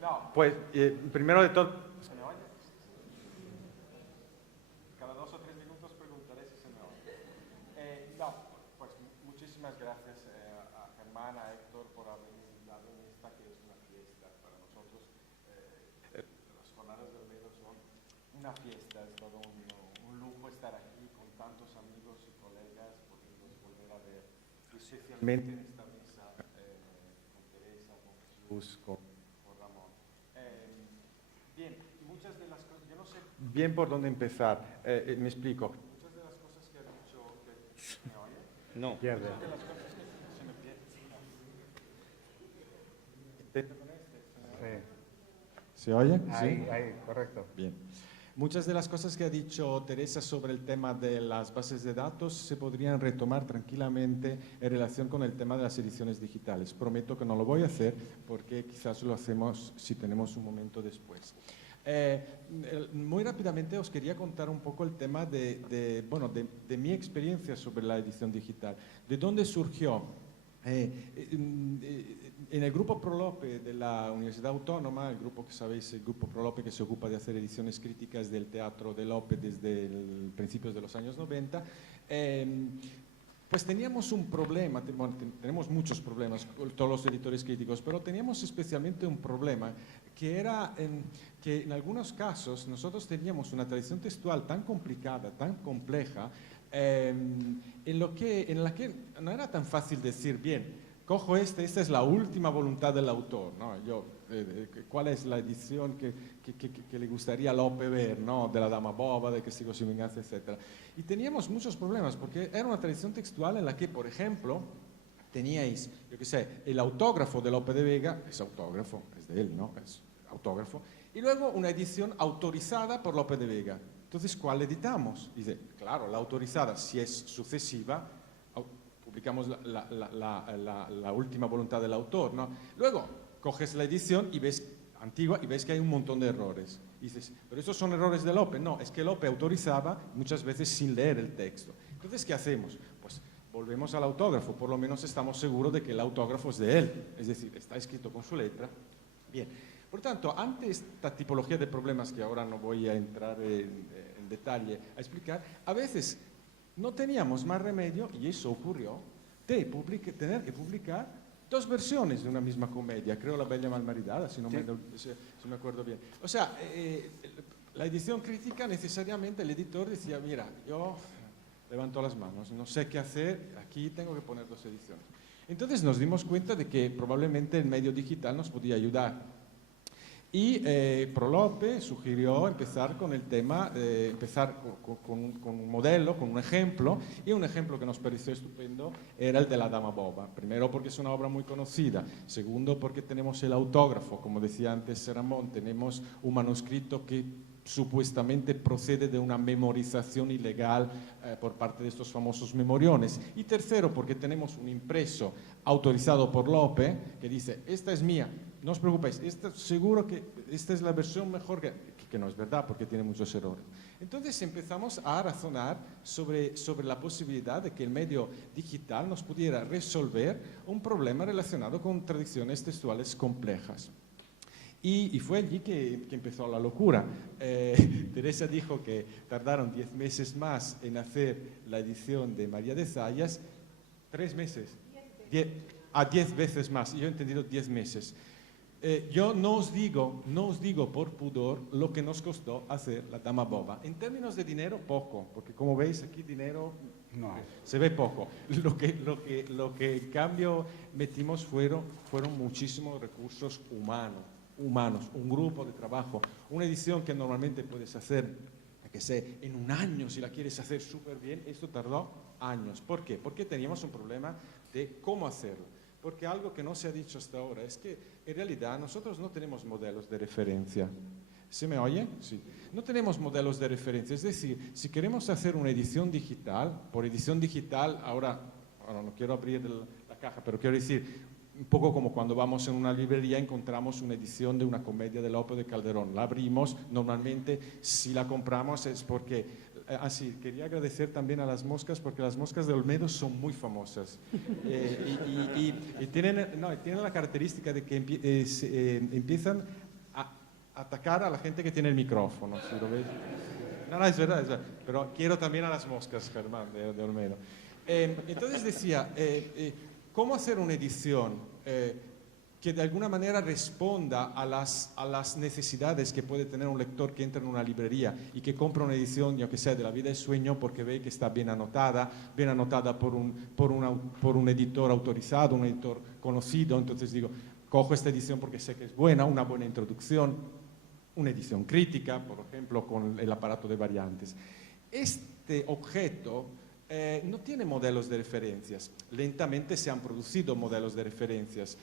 No, pues primero de todo... ¿Se me oye? Cada 2 o 3 minutos preguntaré si se me oye. No, pues muchísimas gracias a Germán, a Héctor por haberme dado esta, que es una fiesta para nosotros. Las jornadas del Medo son una fiesta, es todo un lujo estar aquí con tantos amigos y colegas, podernos volver a ver, especialmente en esta mesa con Teresa, con Jesús, con Ramón. Bien, muchas de las cosas, yo no sé bien por dónde empezar, me explico. Muchas de las cosas que ha dicho, ¿me oye? No. Pierde. Muchas de las cosas que se me pierde. Intento con este. ¿Se oye? Ahí, correcto. Bien. Muchas de las cosas que ha dicho Teresa sobre el tema de las bases de datos se podrían retomar tranquilamente en relación con el tema de las ediciones digitales. Prometo que no lo voy a hacer porque quizás lo hacemos si tenemos un momento después. Muy rápidamente os quería contar un poco el tema de mi experiencia sobre la edición digital. ¿De dónde surgió? En el grupo Prolope de la Universidad Autónoma, el grupo que sabéis, el grupo Prolope que se ocupa de hacer ediciones críticas del teatro de Lope desde principios de los años 90, pues teníamos un problema, tenemos muchos problemas, todos los editores críticos, pero teníamos especialmente un problema que era que en algunos casos nosotros teníamos una tradición textual tan complicada, tan compleja, en la que no era tan fácil decir, bien, cojo esta es la última voluntad del autor, ¿no? Yo ¿Cuál es la edición que le gustaría a Lope ver, ¿no? De la Dama Boba, de Castigo sin venganza, etc. Y teníamos muchos problemas porque era una tradición textual en la que, por ejemplo, teníais, yo qué sé, el autógrafo de Lope de Vega, es autógrafo, es de él, ¿no? Es autógrafo, y luego una edición autorizada por Lope de Vega. Entonces, ¿cuál editamos? Dice, claro, la autorizada, si es sucesiva, publicamos la última voluntad del autor, ¿no? Luego, coges la edición y ves antigua y ves que hay un montón de errores. Y dices, ¿pero esos son errores de Lope? No, es que Lope autorizaba muchas veces sin leer el texto. Entonces, ¿qué hacemos? Pues volvemos al autógrafo, por lo menos estamos seguros de que el autógrafo es de él, es decir, está escrito con su letra. Bien, por tanto, ante esta tipología de problemas que ahora no voy a entrar en detalle a explicar, a veces no teníamos más remedio, y eso ocurrió, de tener que publicar dos versiones de una misma comedia, creo La Bella Malmaridada, si no me acuerdo bien. O sea, la edición crítica necesariamente, el editor decía, mira, yo levanto las manos, no sé qué hacer, aquí tengo que poner dos ediciones. Entonces nos dimos cuenta de que probablemente el medio digital nos podía ayudar. Y Prolope sugirió empezar con el tema, empezar con un modelo, con un ejemplo, y un ejemplo que nos pareció estupendo era el de la Dama Boba. Primero porque es una obra muy conocida, segundo porque tenemos el autógrafo, como decía antes Ramón, tenemos un manuscrito que supuestamente procede de una memorización ilegal por parte de estos famosos memoriones. Y tercero, porque tenemos un impreso autorizado por Lope que dice, esta es mía, no os preocupéis, seguro que esta es la versión mejor, que no es verdad porque tiene muchos errores. Entonces empezamos a razonar sobre la posibilidad de que el medio digital nos pudiera resolver un problema relacionado con tradiciones textuales complejas. Y fue allí que empezó la locura. Teresa dijo que tardaron 10 meses más en hacer la edición de María de Zayas, 3 meses, 10 veces más, y yo he entendido 10 meses. Yo no os digo por pudor lo que nos costó hacer la Dama Boba. En términos de dinero, poco, porque como veis aquí dinero no se ve poco. Lo que en cambio metimos fueron muchísimos recursos humanos, un grupo de trabajo, una edición que normalmente puedes hacer, que sé, en un año, si la quieres hacer súper bien, esto tardó años. ¿Por qué? Porque teníamos un problema de cómo hacerlo. Porque algo que no se ha dicho hasta ahora es que en realidad nosotros no tenemos modelos de referencia. ¿Se me oye? Sí. No tenemos modelos de referencia. Es decir, si queremos hacer una edición digital, por edición digital, ahora no quiero abrir la caja, pero quiero decir, un poco como cuando vamos en una librería encontramos una edición de una comedia de Lope de Calderón. La abrimos, normalmente si la compramos es porque... sí, quería agradecer también a las moscas porque las moscas de Olmedo son muy famosas y tienen la característica de que empiezan a atacar a la gente que tiene el micrófono, ¿sí lo ves? No, es verdad, pero quiero también a las moscas, Germán, de Olmedo. Entonces decía, ¿cómo hacer una edición que de alguna manera responda a las necesidades que puede tener un lector que entra en una librería y que compra una edición, yo que sé, de La vida y sueño porque ve que está bien anotada por un editor autorizado, un editor conocido? Entonces digo, cojo esta edición porque sé que es buena, una buena introducción, una edición crítica, por ejemplo, con el aparato de variantes. Este objeto no tiene modelos de referencias. Lentamente se han producido modelos de referencias.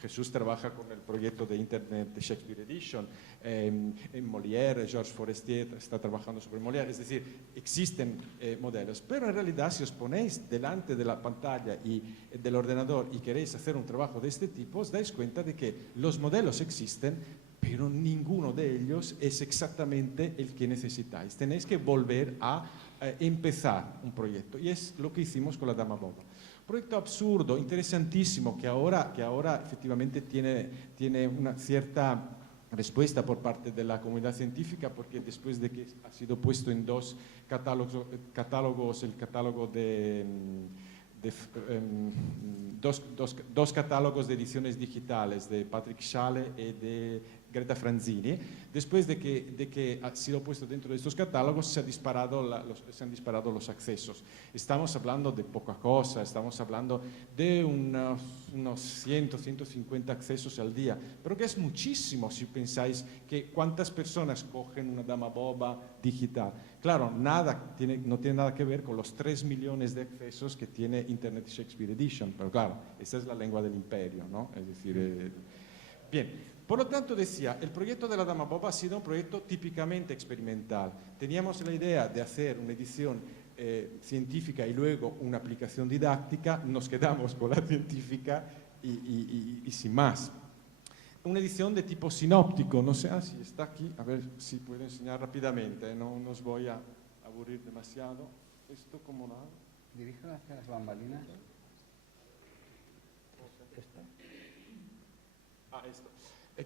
Jesús trabaja con el proyecto de Internet de Shakespeare Edition. En Molière, Georges Forestier está trabajando sobre Molière. Es decir, existen modelos. Pero en realidad, si os ponéis delante de la pantalla y del ordenador y queréis hacer un trabajo de este tipo, os dais cuenta de que los modelos existen, pero ninguno de ellos es exactamente el que necesitáis. Tenéis que volver a empezar un proyecto, y es lo que hicimos con la Dama Boba. Proyecto absurdo, interesantísimo, que ahora efectivamente tiene una cierta respuesta por parte de la comunidad científica, porque después de que ha sido puesto en dos catálogos, el catálogo dos catálogos de ediciones digitales de Patrick Schale y de Greta Franzini, después de que ha sido puesto dentro de estos catálogos, se han disparado los accesos. Estamos hablando de poca cosa, estamos hablando de unos 100, 150 accesos al día, pero que es muchísimo si pensáis que cuántas personas cogen una Dama Boba digital. Claro, no tiene nada que ver con los 3 millones de accesos que tiene Internet Shakespeare Edition, pero claro, esa es la lengua del imperio, ¿no? Es decir, bien, por lo tanto decía, el proyecto de la Dama Boba ha sido un proyecto típicamente experimental. Teníamos la idea de hacer una edición científica y luego una aplicación didáctica, nos quedamos con la científica y sin más. Una edición de tipo sinóptico, no sé si está aquí, a ver si puedo enseñar rápidamente, no os voy a aburrir demasiado. ¿Esto cómo lo hago? Dirígelo hacia las bambalinas. Esto.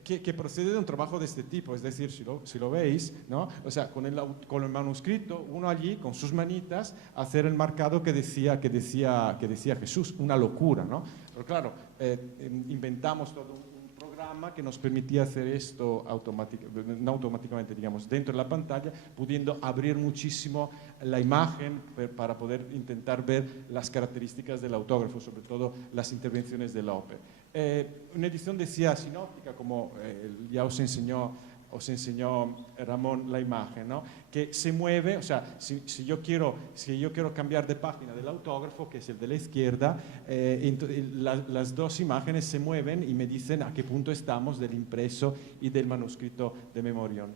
Que procede de un trabajo de este tipo, es decir, si lo veis, ¿no? O sea, con el manuscrito, uno allí con sus manitas hacer el marcado que decía Jesús, una locura, ¿no? Pero claro, inventamos todo un programa que nos permitía hacer esto no automáticamente, digamos, dentro de la pantalla, pudiendo abrir muchísimo la imagen para poder intentar ver las características del autógrafo, sobre todo las intervenciones de Lope. Una edición decía sinóptica, como ya os enseñó Ramón la imagen, ¿no? Que se mueve, o sea, si yo quiero cambiar de página del autógrafo, que es el de la izquierda, las dos imágenes se mueven y me dicen a qué punto estamos del impreso y del manuscrito de Memorion.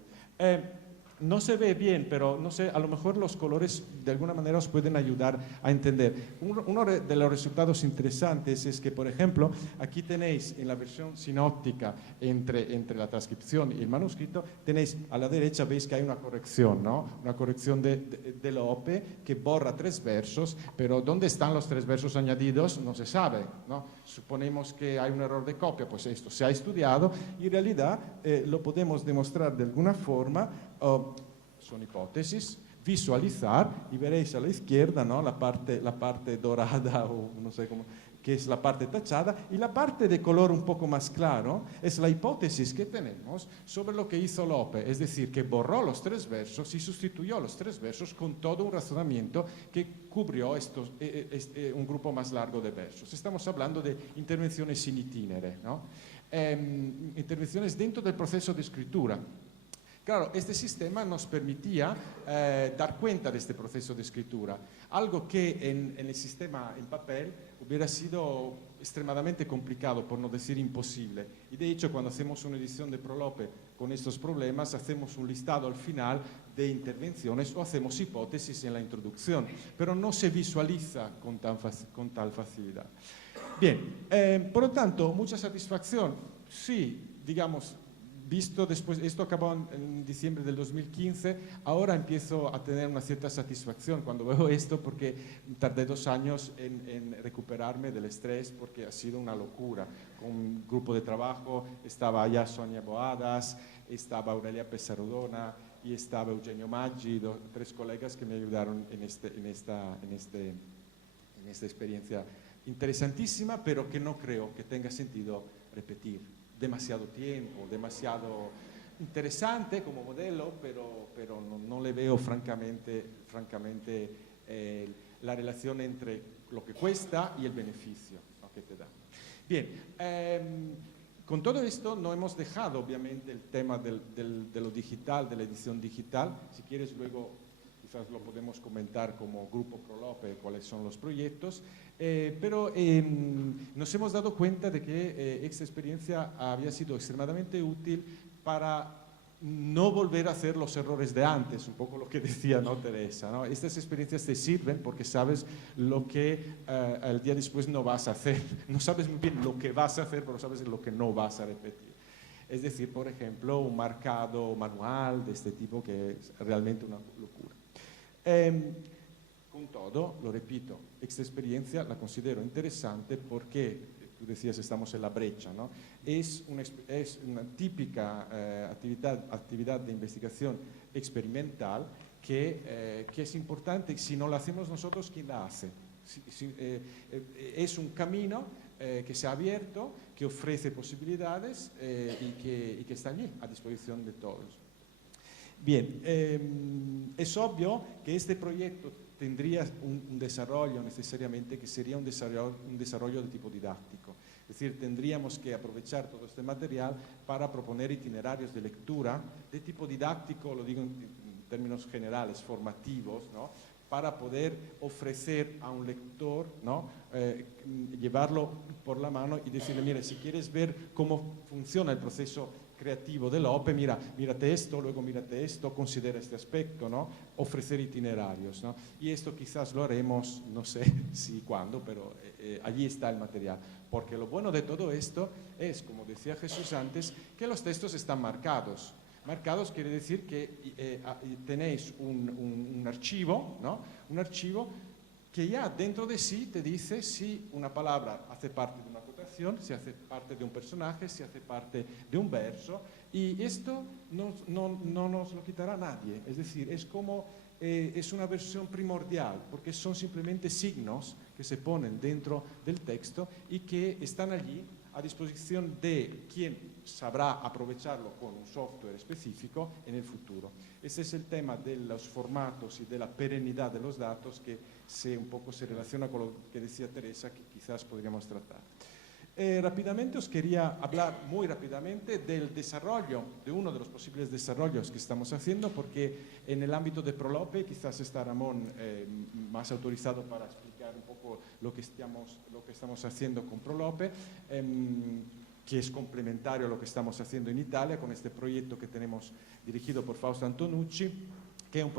No se ve bien, pero no sé, a lo mejor los colores de alguna manera os pueden ayudar a entender. Uno de los resultados interesantes es que, por ejemplo, aquí tenéis en la versión sinóptica entre la transcripción y el manuscrito, tenéis a la derecha, veis que hay una corrección, ¿no? Una corrección de Lope que borra 3 versos, pero ¿dónde están los 3 versos añadidos? No se sabe, ¿no? Suponemos que hay un error de copia, pues esto se ha estudiado y en realidad lo podemos demostrar de alguna forma. Son hipótesis, visualizar y veréis a la izquierda, ¿no? la parte dorada o no sé cómo, que es la parte tachada, y la parte de color un poco más claro es la hipótesis que tenemos sobre lo que hizo Lope, es decir, que borró los 3 versos y sustituyó los 3 versos con todo un razonamiento que cubrió un grupo más largo de versos. Estamos hablando de intervenciones in itinere, ¿no? Intervenciones dentro del proceso de escritura. Claro, este sistema nos permitía dar cuenta de este proceso de escritura, algo que en el sistema en papel hubiera sido extremadamente complicado, por no decir imposible. Y de hecho, cuando hacemos una edición de Prolope con estos problemas, hacemos un listado al final de intervenciones o hacemos hipótesis en la introducción, pero no se visualiza con tal facilidad. Bien, por lo tanto, mucha satisfacción, sí, digamos. Visto después, esto acabó en diciembre del 2015, ahora empiezo a tener una cierta satisfacción cuando veo esto porque tardé 2 años en recuperarme del estrés porque ha sido una locura. Con un grupo de trabajo estaba ya Sonia Boadas, estaba Aurelia Pesarudona y estaba Eugenio Maggi, 3 colegas que me ayudaron en esta experiencia interesantísima, pero que no creo que tenga sentido repetir. Demasiado tiempo, demasiado interesante como modelo, pero no le veo francamente la relación entre lo que cuesta y el beneficio, ¿no?, que te da. Bien, con todo esto no hemos dejado obviamente el tema de lo digital, de la edición digital. Si quieres luego quizás lo podemos comentar como Grupo Prolope, cuáles son los proyectos. Pero nos hemos dado cuenta de que esta experiencia había sido extremadamente útil para no volver a hacer los errores de antes, un poco lo que decía, ¿no, Teresa, ¿no? Estas experiencias te sirven porque sabes lo que al día después no vas a hacer. No sabes muy bien lo que vas a hacer, pero sabes lo que no vas a repetir. Es decir, por ejemplo, un marcado manual de este tipo que es realmente una locura. Con todo, lo repito, esta experiencia la considero interesante porque, tú decías, estamos en la brecha, ¿no? Es una típica actividad de investigación experimental que es importante. Si no la hacemos nosotros, ¿quién la hace? Es un camino que se ha abierto, que ofrece posibilidades y que está allí a disposición de todos. Bien, es obvio que este proyecto tendría un desarrollo necesariamente que sería un desarrollo de tipo didáctico. Es decir, tendríamos que aprovechar todo este material para proponer itinerarios de lectura de tipo didáctico, lo digo en términos generales, formativos, ¿no? Para poder ofrecer a un lector, ¿no? Llevarlo por la mano y decirle, mira, si quieres ver cómo funciona el proceso creativo de Lope, mírate esto, luego mírate esto, considera este aspecto, ¿no? Ofrecer itinerarios, ¿no? Y esto quizás lo haremos, no sé si cuándo, pero allí está el material. Porque lo bueno de todo esto es, como decía Jesús antes, que los textos están marcados. Marcados quiere decir que tenéis un archivo, ¿no? Un archivo que ya dentro de sí te dice si una palabra hace parte de una acotación, si hace parte de un personaje, si hace parte de un verso, y esto no nos lo quitará nadie. Es decir, es como es una versión primordial, porque son simplemente signos que se ponen dentro del texto y que están allí a disposición de quien sabrá aprovecharlo con un software específico en el futuro. Ese es el tema de los formatos y de la perennidad de los datos que un poco se relaciona con lo que decía Teresa, que quizás podríamos tratar. Rápidamente os quería hablar muy rápidamente del desarrollo, de uno de los posibles desarrollos que estamos haciendo, porque en el ámbito de Prolope quizás está Ramón más autorizado para explicar un poco lo que estamos haciendo con Prolope, que es complementario a lo que estamos haciendo en Italia con este proyecto que tenemos dirigido por Fausto Antonucci, que es un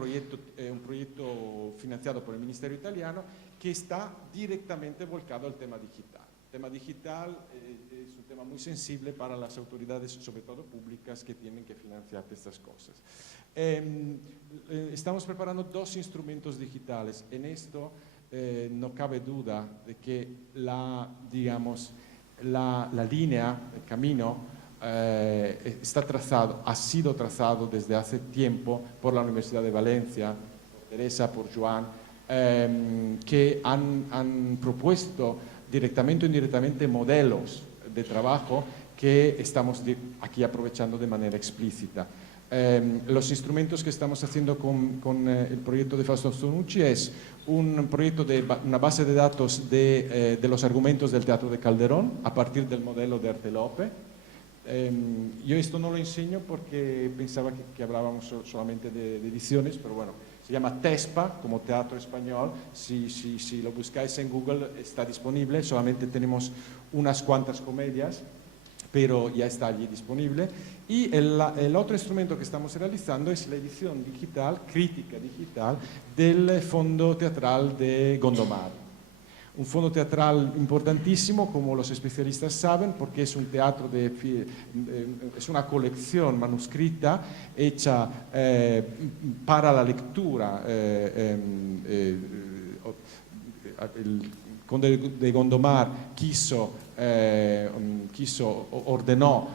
proyecto financiado por el Ministerio Italiano que está directamente volcado al tema digital. El tema digital es un tema muy sensible para las autoridades, sobre todo públicas, que tienen que financiar estas cosas. Estamos preparando 2 instrumentos digitales. En esto no cabe duda de que la línea, el camino, ha sido trazado desde hace tiempo por la Universidad de Valencia, por Teresa, por Joan, que han propuesto directamente o indirectamente modelos de trabajo que estamos aquí aprovechando de manera explícita. Los instrumentos que estamos haciendo con el proyecto de Fausto Antonucci es un proyecto de una base de datos de los argumentos del Teatro de Calderón a partir del modelo de Arte Lope. Yo esto no lo enseño porque pensaba que hablábamos solamente de ediciones, pero bueno, se llama TESPA, como Teatro Español. Si lo buscáis en Google está disponible, solamente tenemos unas cuantas comedias, pero ya está allí disponible. Y el otro instrumento que estamos realizando es la edición digital, crítica digital, del Fondo Teatral de Gondomar. Un fondo teatral importantísimo, como los especialistas saben, porque es un teatro es una colección manuscrita hecha para la lectura. El conde de Gondomar ordenó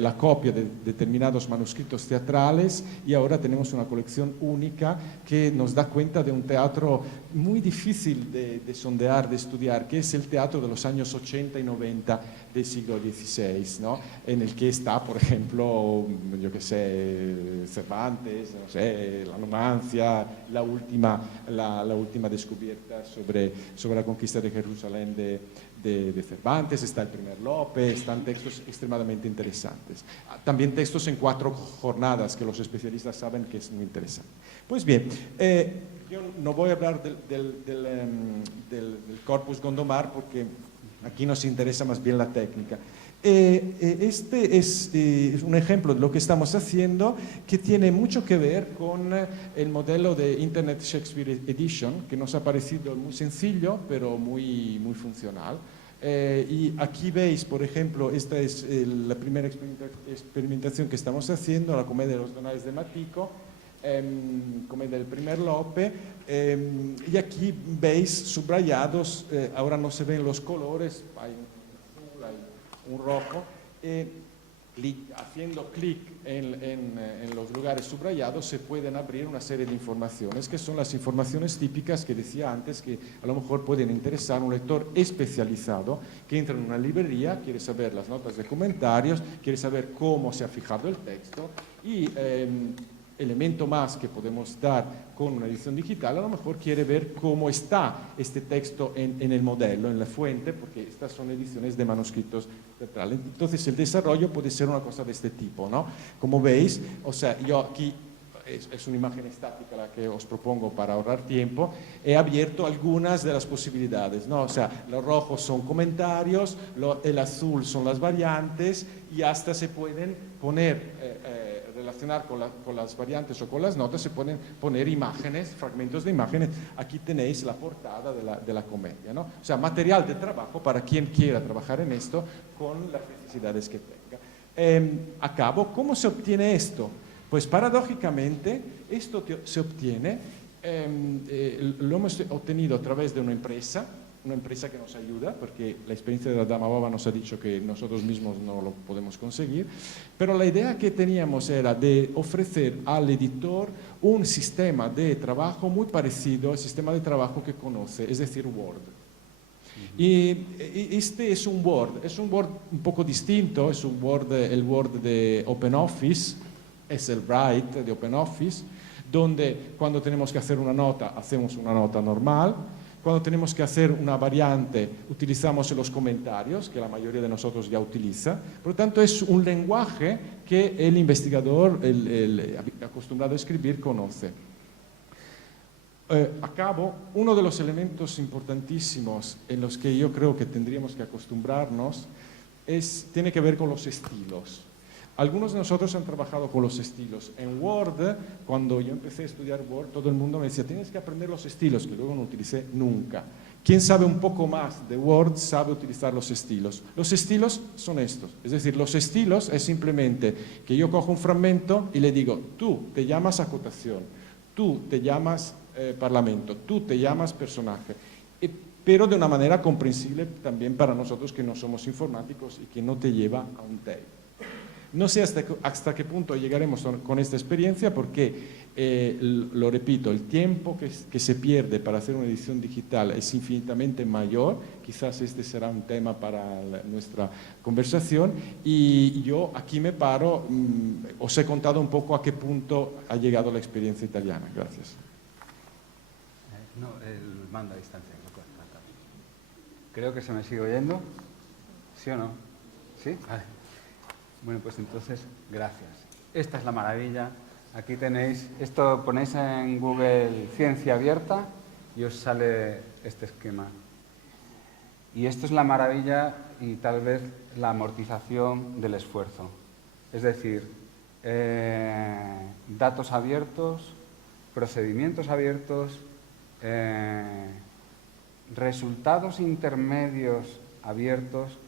la copia de determinados manuscritos teatrales y ahora tenemos una colección única que nos da cuenta de un teatro muy difícil de sondear, de estudiar, que es el teatro de los años 80 y 90 del siglo XVI, ¿no? En el que está, por ejemplo, yo qué sé, Cervantes, no sé, la Numancia, la última descubierta sobre la conquista de Jerusalén de Cervantes, está el primer Lope, están textos extremadamente interesantes. También textos en 4 jornadas, que los especialistas saben que es muy interesante. Pues bien, yo no voy a hablar del Corpus Gondomar porque aquí nos interesa más bien la técnica. Este es un ejemplo de lo que estamos haciendo que tiene mucho que ver con el modelo de Internet Shakespeare Edition, que nos ha parecido muy sencillo, pero muy funcional. Y aquí veis, por ejemplo, esta es la primera experimentación que estamos haciendo, la comedia de los Donales de Matico, comedia del primer Lope, y aquí veis subrayados, ahora no se ven los colores, hay un azul, hay un rojo, haciendo clic en los lugares subrayados se pueden abrir una serie de informaciones, que son las informaciones típicas que decía antes, que a lo mejor pueden interesar a un lector especializado que entra en una librería, quiere saber las notas de comentarios, quiere saber cómo se ha fijado el texto y elemento más que podemos dar con una edición digital, a lo mejor quiere ver cómo está este texto en el modelo, en la fuente, porque estas son ediciones de manuscritos teatrales. Entonces el desarrollo puede ser una cosa de este tipo, ¿no? Como veis, o sea, yo aquí, es una imagen estática la que os propongo para ahorrar tiempo, he abierto algunas de las posibilidades, ¿no? O sea, los rojos son comentarios, el azul son las variantes y hasta se pueden poner relacionar con las variantes o con las notas, se pueden poner imágenes, fragmentos de imágenes. Aquí tenéis la portada de la comedia, ¿no? O sea, material de trabajo para quien quiera trabajar en esto con las necesidades que tenga. Acabo, ¿cómo se obtiene esto? Pues paradójicamente, esto se obtiene, lo hemos obtenido a través de una empresa que nos ayuda, porque la experiencia de la Dama Boba nos ha dicho que nosotros mismos no lo podemos conseguir, pero la idea que teníamos era de ofrecer al editor un sistema de trabajo muy parecido al sistema de trabajo que conoce, es decir, Word. Y este es un Word un poco distinto, es el Word de OpenOffice, es el Write de OpenOffice, donde cuando tenemos que hacer una nota, hacemos una nota normal. Cuando tenemos que hacer una variante, utilizamos los comentarios, que la mayoría de nosotros ya utiliza. Por lo tanto, es un lenguaje que el investigador, el acostumbrado a escribir, conoce. Acabo, uno de los elementos importantísimos en los que yo creo que tendríamos que acostumbrarnos tiene que ver con los estilos. Algunos de nosotros han trabajado con los estilos. En Word, cuando yo empecé a estudiar Word, todo el mundo me decía, tienes que aprender los estilos, que luego no utilicé nunca. Quien sabe un poco más de Word sabe utilizar los estilos. Los estilos son estos. Es decir, los estilos es simplemente que yo cojo un fragmento y le digo, tú te llamas acotación, tú te llamas parlamento, tú te llamas personaje. Pero de una manera comprensible también para nosotros que no somos informáticos y que no te lleva a un tape. No sé hasta qué punto llegaremos con esta experiencia porque, lo repito, el tiempo que se pierde para hacer una edición digital es infinitamente mayor. Quizás este será un tema para nuestra conversación. Y yo aquí me paro, os he contado un poco a qué punto ha llegado la experiencia italiana. Gracias. No, el mando a distancia. Creo que se me sigue oyendo. ¿Sí o no? ¿Sí? Vale. Bueno, pues entonces, gracias. Esta es la maravilla. Aquí tenéis, esto ponéis en Google Ciencia Abierta y os sale este esquema. Y esto es la maravilla y tal vez la amortización del esfuerzo. Es decir, datos abiertos, procedimientos abiertos, resultados intermedios abiertos.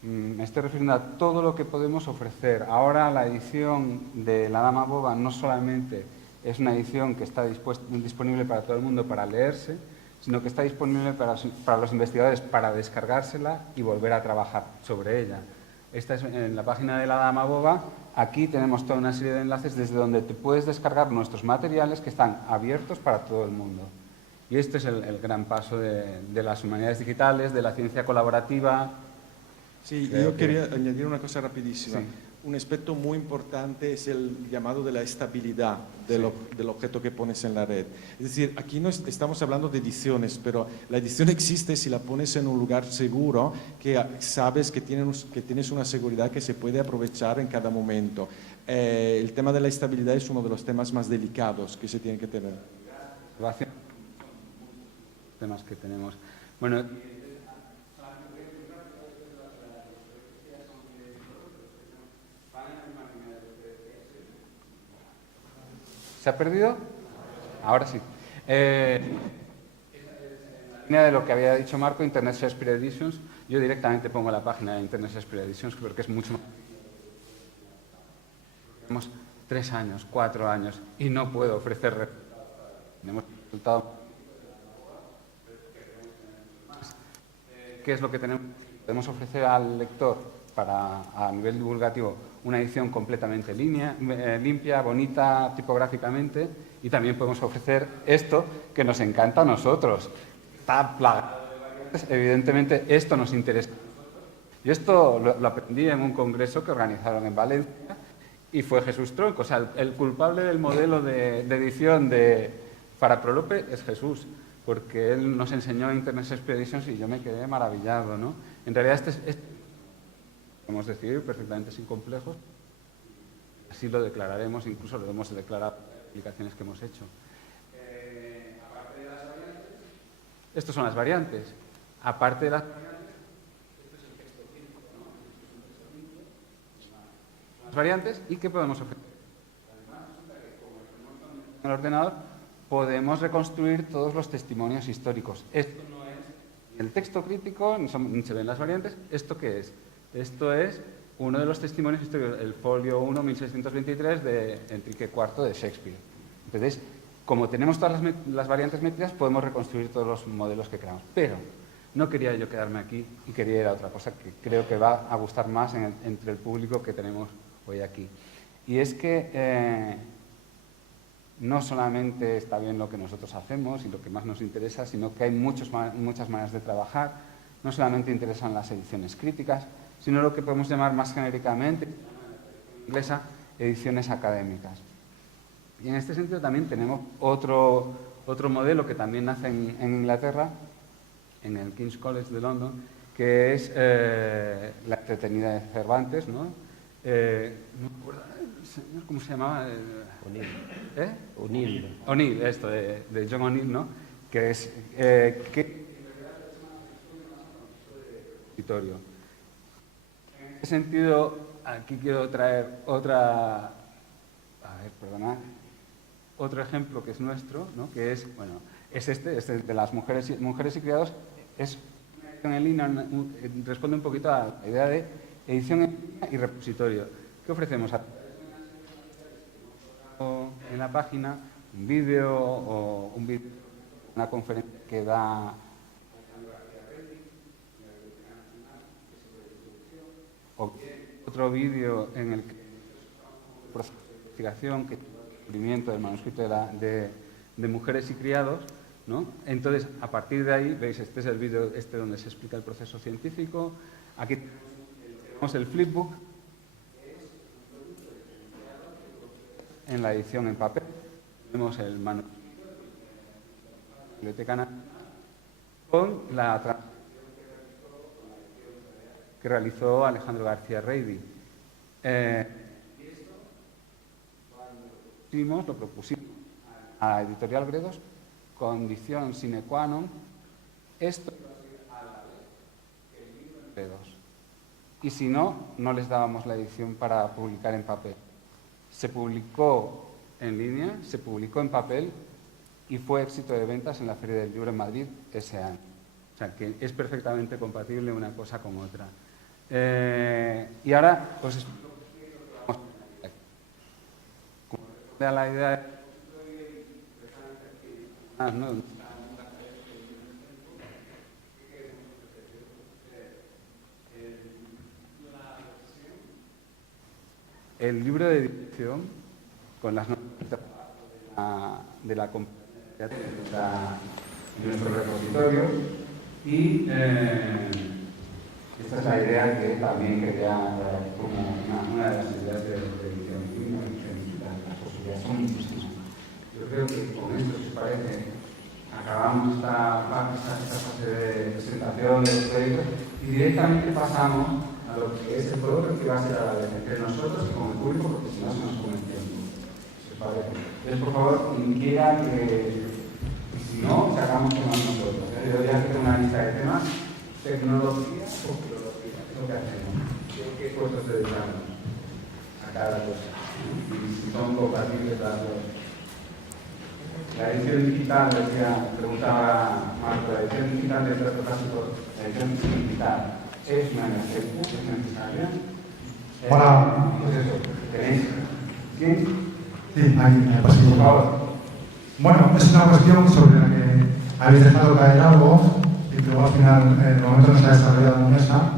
Me estoy refiriendo a todo lo que podemos ofrecer. Ahora la edición de La Dama Boba no solamente es una edición que está disponible para todo el mundo para leerse, sino que está disponible para los investigadores para descargársela y volver a trabajar sobre ella. Esta es en la página de La Dama Boba. Aquí tenemos toda una serie de enlaces desde donde te puedes descargar nuestros materiales que están abiertos para todo el mundo. Y este es el gran paso de las humanidades digitales, de la ciencia colaborativa. Sí, yo quería añadir una cosa rapidísima. Sí. Un aspecto muy importante es el llamado de la estabilidad del objeto que pones en la red. Es decir, aquí no estamos hablando de ediciones, pero la edición existe si la pones en un lugar seguro, que sabes que tienes una seguridad que se puede aprovechar en cada momento. El tema de la estabilidad es uno de los temas más delicados que se tienen que tener. Temas que tenemos. Bueno, ¿se ha perdido? Ahora sí. En la línea de lo que había dicho Marco, Internet Shakespeare Editions, yo directamente pongo la página de Internet Shakespeare Editions porque es mucho más. Tenemos 3 años, 4 años y no puedo ofrecer resultados. ¿Qué es lo que tenemos? Podemos ofrecer al lector a nivel divulgativo, una edición completamente limpia, bonita tipográficamente, y también podemos ofrecer esto que nos encanta a nosotros. Está plagado de variantes, evidentemente esto nos interesa. Y esto lo aprendí en un congreso que organizaron en Valencia y fue Jesús Tronco. O sea, el culpable del modelo de edición de Faraprolope es Jesús, porque él nos enseñó Internet Expeditions y yo me quedé maravillado, ¿no? En realidad podemos decidir perfectamente sin complejos, así lo declararemos, incluso lo hemos declarado en las aplicaciones que hemos hecho. Aparte de las variantes, estas son las variantes. Aparte de las variantes, este es el texto crítico, ¿no? Las variantes, ¿y qué podemos ofrecer? Además, resulta que como lo tenemos en el ordenador, podemos reconstruir todos los testimonios históricos. Esto no es ni el texto crítico, ni se ven las variantes. ¿Esto qué es? Esto es uno de los testimonios históricos, el folio 1, 1623, de Enrique IV de Shakespeare. Entonces, como tenemos todas las variantes metidas, podemos reconstruir todos los modelos que queramos. Pero no quería yo quedarme aquí y quería ir a otra cosa que creo que va a gustar más entre el público que tenemos hoy aquí. Y es que no solamente está bien lo que nosotros hacemos y lo que más nos interesa, sino que hay muchas maneras de trabajar. No solamente interesan las ediciones críticas, sino lo que podemos llamar más genéricamente, en inglesa, ediciones académicas. Y en este sentido también tenemos otro modelo que también nace en Inglaterra, en el King's College de London, que es la entretenida de Cervantes, ¿no? No me acuerdo, señor, ¿cómo se llamaba? O'Neill. O'Neill, esto, de John O'Neill, ¿no? Que es escritorio. En ese sentido, aquí quiero traer otro ejemplo que es nuestro, ¿no? Que es, bueno, es este de las mujeres y criados. Es una edición en línea, responde un poquito a la idea de edición en línea y repositorio. ¿Qué ofrecemos? En la página un vídeo una conferencia que da o otro vídeo en el que el proceso de investigación, que es el descubrimiento del manuscrito de Mujeres y Criados, ¿no? Entonces, a partir de ahí, veis, este es el vídeo donde se explica el proceso científico. Aquí tenemos el flipbook, en la edición en papel. Tenemos el manuscrito de la Biblioteca Nacional con la transcripción que realizó Alejandro García Reidi. Y esto, cuando lo propusimos a la editorial Gredos, condición sine qua non, esto a la vez que el libro de Gredos. Y si no, no les dábamos la edición para publicar en papel. Se publicó en línea, se publicó en papel y fue éxito de ventas en la Feria del Libro en Madrid ese año. O sea, que es perfectamente compatible una cosa con otra. Y ahora os explico lo que vamos a hacer. Como responde a la idea de el libro de dirección con las notas de la compañía de nuestro repositorio y esta es la idea que también quería como una de las ideas de edición digital. Las posibilidades son muchísimas. Yo creo que con esto, si os parece, acabamos esta fase de presentación de los proyectos y directamente pasamos a lo que es el coloquio que va a ser a la vez entre nosotros y con el público, porque si no se nos come el tiempo. Si os parece. Entonces, por favor, quien quiera que, si no, sacamos temas nosotros. Yo voy a hacer una lista de temas: tecnología o filología. Es lo que hacemos. ¿Qué puestos dedicamos a cada cosa? Y si son compatibles las dos. La edición digital, preguntaba Marco, la edición digital del trato clásico, la edición digital, ¿es una emergencia? ¿Es necesaria? Hola. Pues eso, ¿tenéis? ¿Quién? Sí, ahí, por favor. Bueno, es una cuestión sobre la que habéis dejado caer algo y que luego al final, en el momento no se ha desarrollado en mesa.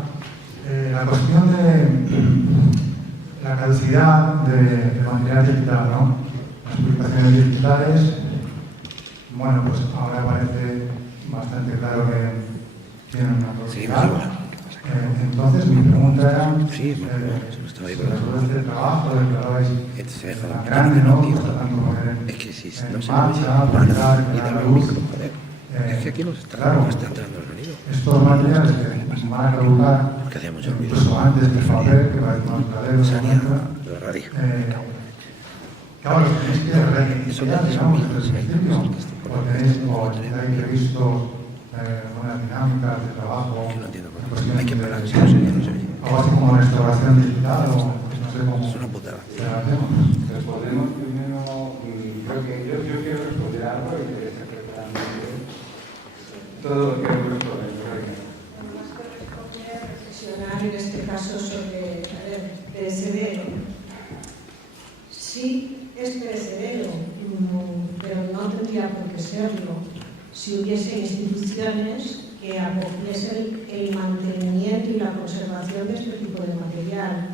La la cuestión de la caducidad de material digital, ¿no? Las publicaciones digitales, bueno, pues ahora parece bastante claro que tienen una caducidad. Entonces, mi pregunta era sobre el trabajo del que hablabais tan grande, ¿no? Tratando de poner en marcha, aplicar, claro, estos materiales que van a caducar incluso antes del papel, que parece más duradero, claro, los tenéis que reiniciar, digamos, desde el principio, o tenéis previsto una dinámica de trabajo, algo así como restauración digital, o no sé cómo lo hacemos. Respondemos primero, creo que yo quiero responder algo y te interpretar todo lo que quiero responder. Más que responder, reflexionar en este caso sobre perecedero. Sí, es perecedero, pero no tendría por qué serlo si hubiese instituciones que acogiesen el mantenimiento y la conservación de este tipo de material.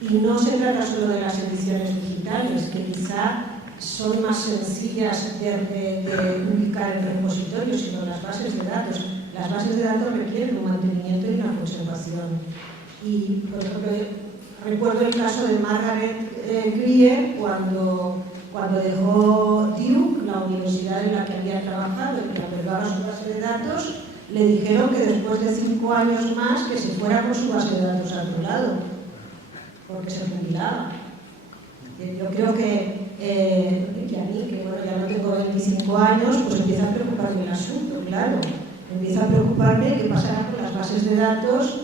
Y no se trata solo de las ediciones digitales, que quizá son más sencillas de ubicar en repositorios, sino las bases de datos. Las bases de datos requieren un mantenimiento y una conservación. Y, por ejemplo, recuerdo el caso de Margaret Grier cuando dejó Duke, la universidad en la que había trabajado y que albergaba su base de datos, le dijeron que después de 5 años más que se fuera con su base de datos a otro lado, porque se jubilaba. Yo creo que a mí, que bueno, ya no tengo 25 años, pues empieza a preocuparme el asunto, claro. Empieza a preocuparme qué pasará con las bases de datos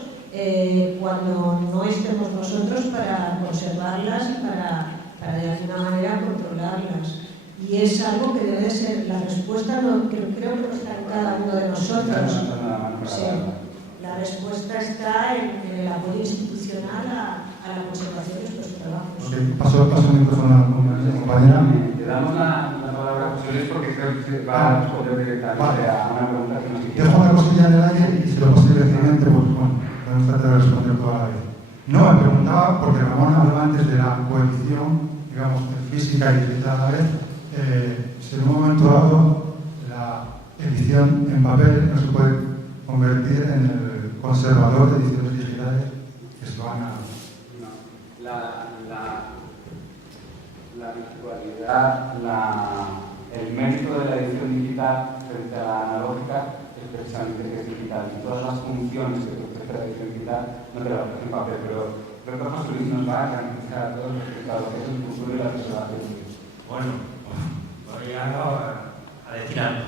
cuando no estemos nosotros para conservarlas y para de alguna manera controlarlas. Y es algo que debe ser, la respuesta no, creo que no está en cada uno de nosotros. Sí, la respuesta está en el apoyo institucional a la conservación de estos trabajos. Okay, paso el micrófono a la compañera. Te damos la palabra a José Luis porque creo que va a responder directamente a una pregunta que nos hicieron. Dejo una cosilla en el aire y si lo posible brevemente, pues bueno, podemos tratar de responder toda la vez. No, me preguntaba, porque Ramón hablaba antes de la coedición, digamos, física y digital a la vez, si en un momento dado la edición en papel no se puede convertir en el conservador de ediciones digitales que se van a... La virtualidad, el mérito de la edición digital frente a la analógica es precisamente que es digital. Y todas las funciones que te ofrece la edición digital no te las ofrece en papel, pero creo que José Luis nos va a garantizar a todos respecto a lo que es el futuro de la preservación. Bueno, voy a decir algo.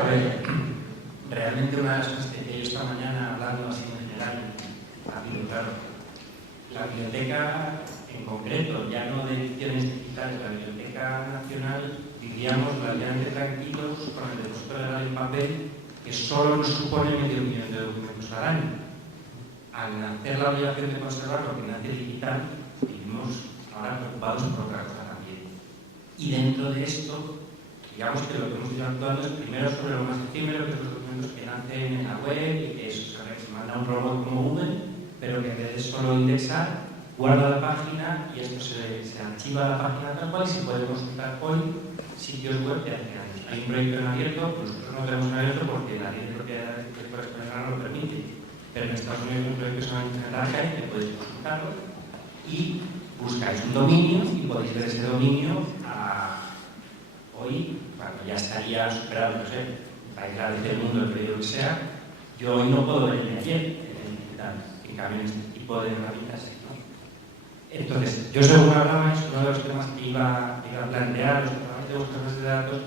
A ver, realmente una de las cosas que yo esta mañana, hablando así en general, ha habido, claro, la biblioteca en concreto, ya no de ediciones digitales, la Biblioteca Nacional, vivíamos relativamente tranquilos con el depositorio en papel, que solo nos supone 500.000 de documentos al año. Al hacer la obligación de conservar lo que nace digital, vivimos ahora preocupados por otra cosa también. Y dentro de esto, digamos que lo que hemos ido actuando es primero sobre lo más efímero, que son los documentos que nacen en la web y que eso se manda a un robot como Google, pero que en vez de solo indexar, guarda la página y esto se archiva la página tal cual y se puede consultar hoy sitios web de hace años. Hay un proyecto en abierto, nosotros no tenemos en abierto porque la ley de propiedad intelectual española no lo permite, pero en Estados Unidos hay un proyecto que se llama Internet Archive, que podéis consultarlo y buscáis un dominio y podéis ver ese dominio hoy, cuando ya estaría superado, no sé, el país grande del mundo, el pedido que sea, yo hoy no puedo ver el de ayer en el digital, en cambio en este tipo de herramientas sí, ¿no? Entonces, yo según hablaba, es uno de los temas que iba a plantear, los programas de buscadores de datos,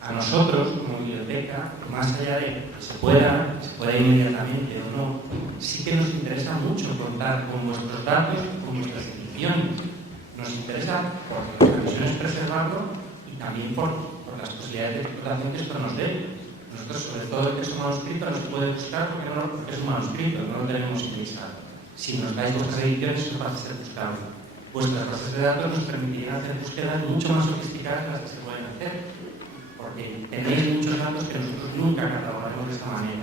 a nosotros como biblioteca, más allá de que se pueda inmediatamente o no, sí que nos interesa mucho contar con vuestros datos, con vuestras ediciones. Nos interesa porque la misión es preservarlo y también por las posibilidades de explotación que esto nos dé. Nosotros, sobre todo el texto manuscrito, no se puede buscar porque es un manuscrito, no lo tenemos indexado. Si nos dais vuestras ediciones, eso va a ser buscable. Vuestras bases de datos nos permitirán hacer búsquedas mucho más sofisticadas de las que se pueden hacer, porque tenéis muchos datos que nosotros nunca catalogaremos de esta manera.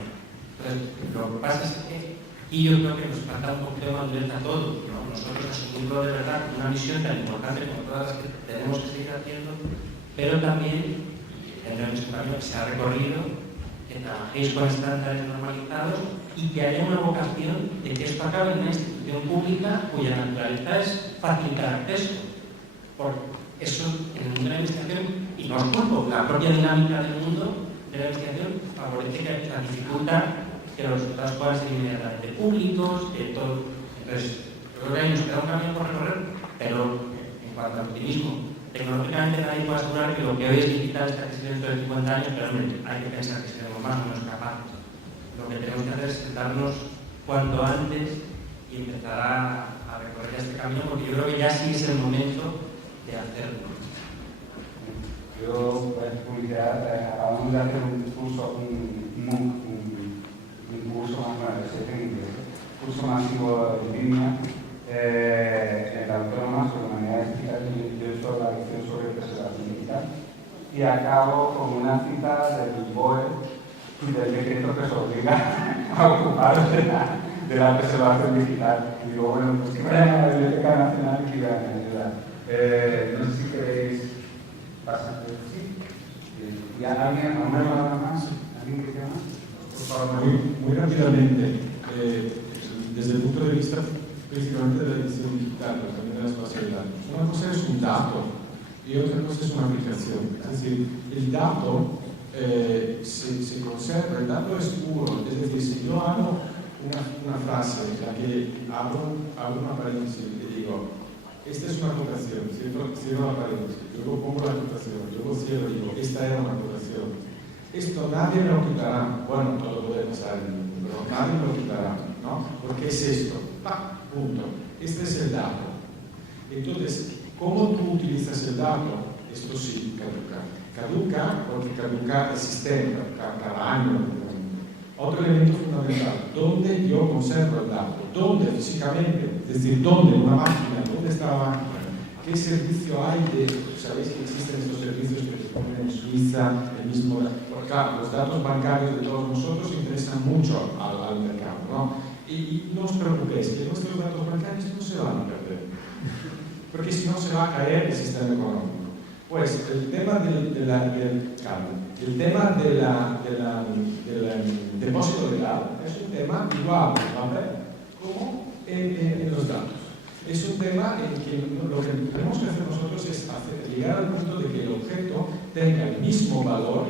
Entonces, lo que pasa es que Y yo creo que nos falta un poquito de madurez a todos, ¿no? Nosotros asumirlo de verdad, una misión tan importante como todas las que tenemos que seguir haciendo, pero también tendremos un camino que se ha recorrido, que trabajéis con estándares normalizados y que haya una vocación de que esto acabe en una institución pública cuya naturaleza es facilitar acceso. Por eso, en el mundo de la investigación, y no os culpo, la propia dinámica del mundo de la investigación favorece que la dificultad que los resultados puedan ser inmediatamente públicos, que todo. Entonces, yo creo que ahí nos queda un camino por recorrer, pero en cuanto al optimismo, tecnológicamente nadie puede asegurar que lo que hoy es digital está que dentro de 50 años, pero hombre, hay que pensar que seremos más o menos capaces. Lo que tenemos que hacer es sentarnos cuanto antes y empezar a recorrer este camino, porque yo creo que ya sí es el momento de hacerlo. Yo, por publicidad, acabamos de hacer un curso, curso masivo en línea en la Autónoma sobre humanidades digitales, y yo he hecho la lección sobre preservación digital. Y acabo con una cita del BOE y del decreto que se obliga a ocuparos de la preservación digital. Y digo, bueno, pues que vayan a la Biblioteca Nacional y que vayan a ayudar. No sé si queréis pasar. Sí. ¿Y alguien más? ¿Alguien que quiera más? Por favor, muy rápidamente. Desde el punto de vista principalmente de la edición digital, pero también de la espacialidad. Una cosa es un dato y otra cosa es una aplicación. Es decir, el dato se conserva, el dato es puro. Es decir, si yo hago una frase en la que abro una paréntesis y digo, esta es una acotación, cierro la paréntesis, luego pongo la acotación, luego cierro y digo, esta era una acotación. Esto nadie me lo quitará. Bueno, todo puede pasar en el mundo, pero nadie me lo quitará, ¿no? Porque es esto. Punto. Este es el dato. Entonces, ¿cómo tú utilizas el dato? Esto sí caduca. Caduca porque caduca el sistema, cada año. Otro elemento fundamental, ¿dónde yo conservo el dato? ¿Dónde físicamente? Es decir, ¿dónde? ¿Una máquina? ¿Dónde está la máquina? ¿Qué servicio hay de...? ¿Sabéis que existen estos servicios que se ponen en Suiza? El mismo... Porque claro, los datos bancarios de todos nosotros interesan mucho al mercado, ¿no? Y no os preocupéis, que nuestros datos bancarios no se van a perder. Porque si no, se va a caer el sistema económico. Pues el tema del depósito legal es un tema igual, ¿vale? Como en los datos. Es un tema en que lo que tenemos que hacer nosotros es llegar al punto de que el objeto tenga el mismo valor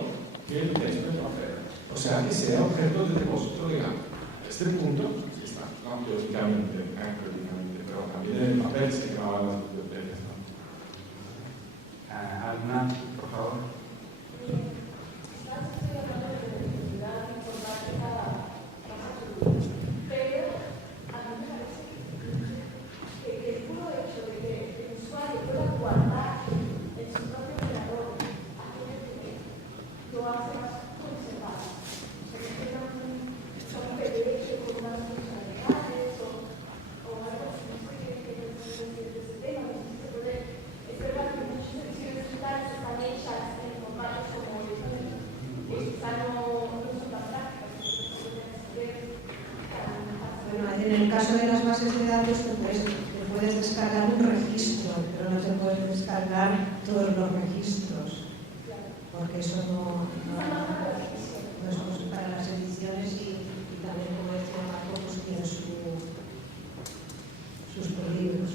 que el texto de papel. O sea, que sea objeto de depósito legal. A este punto, sí está, ¿no? Teóricamente, pero también en el papel se graban las bibliotecas, ¿no? ¿Alguna, por favor? En el caso de las bases de datos te puedes descargar un registro, pero no te puedes descargar todos los registros, porque eso no es cosa para las ediciones y también, como decía Marco, pues tiene sus peligros.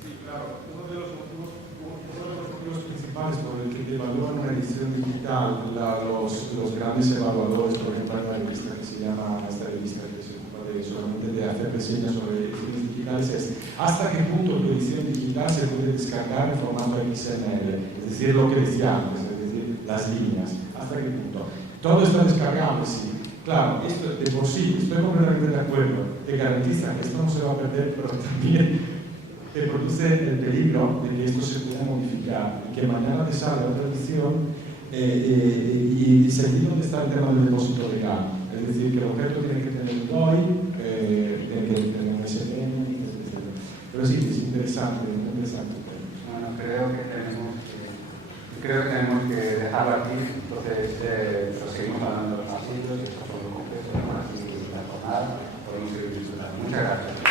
Sí, claro. Uno de los motivos principales por el que evalúan una edición digital los grandes evaluadores, por ejemplo, hay una revista que se llama, esta revista que se ocupa solamente de hacer reseñas sobre ediciones digitales, es hasta qué punto tu edición digital se puede descargar en formato XML, es decir, lo que decía antes, es decir, las líneas, hasta qué punto. Todo está descargable, sí. Claro, esto de por sí, estoy completamente de acuerdo, te garantiza que esto no se va a perder, pero también te produce el peligro de que esto se pueda modificar y que mañana te sale otra edición y sentir dónde está el tema del depósito legal. Es decir, que el objeto tiene que tener un DOI, tiene que tener un SDN, etc. Pero sí, es interesante, Bueno, creo que tenemos que dejarlo aquí, entonces seguimos hablando de los pasillos y estos son los complejos, así la jornada. personal podemos seguir disfrutando. Muchas gracias.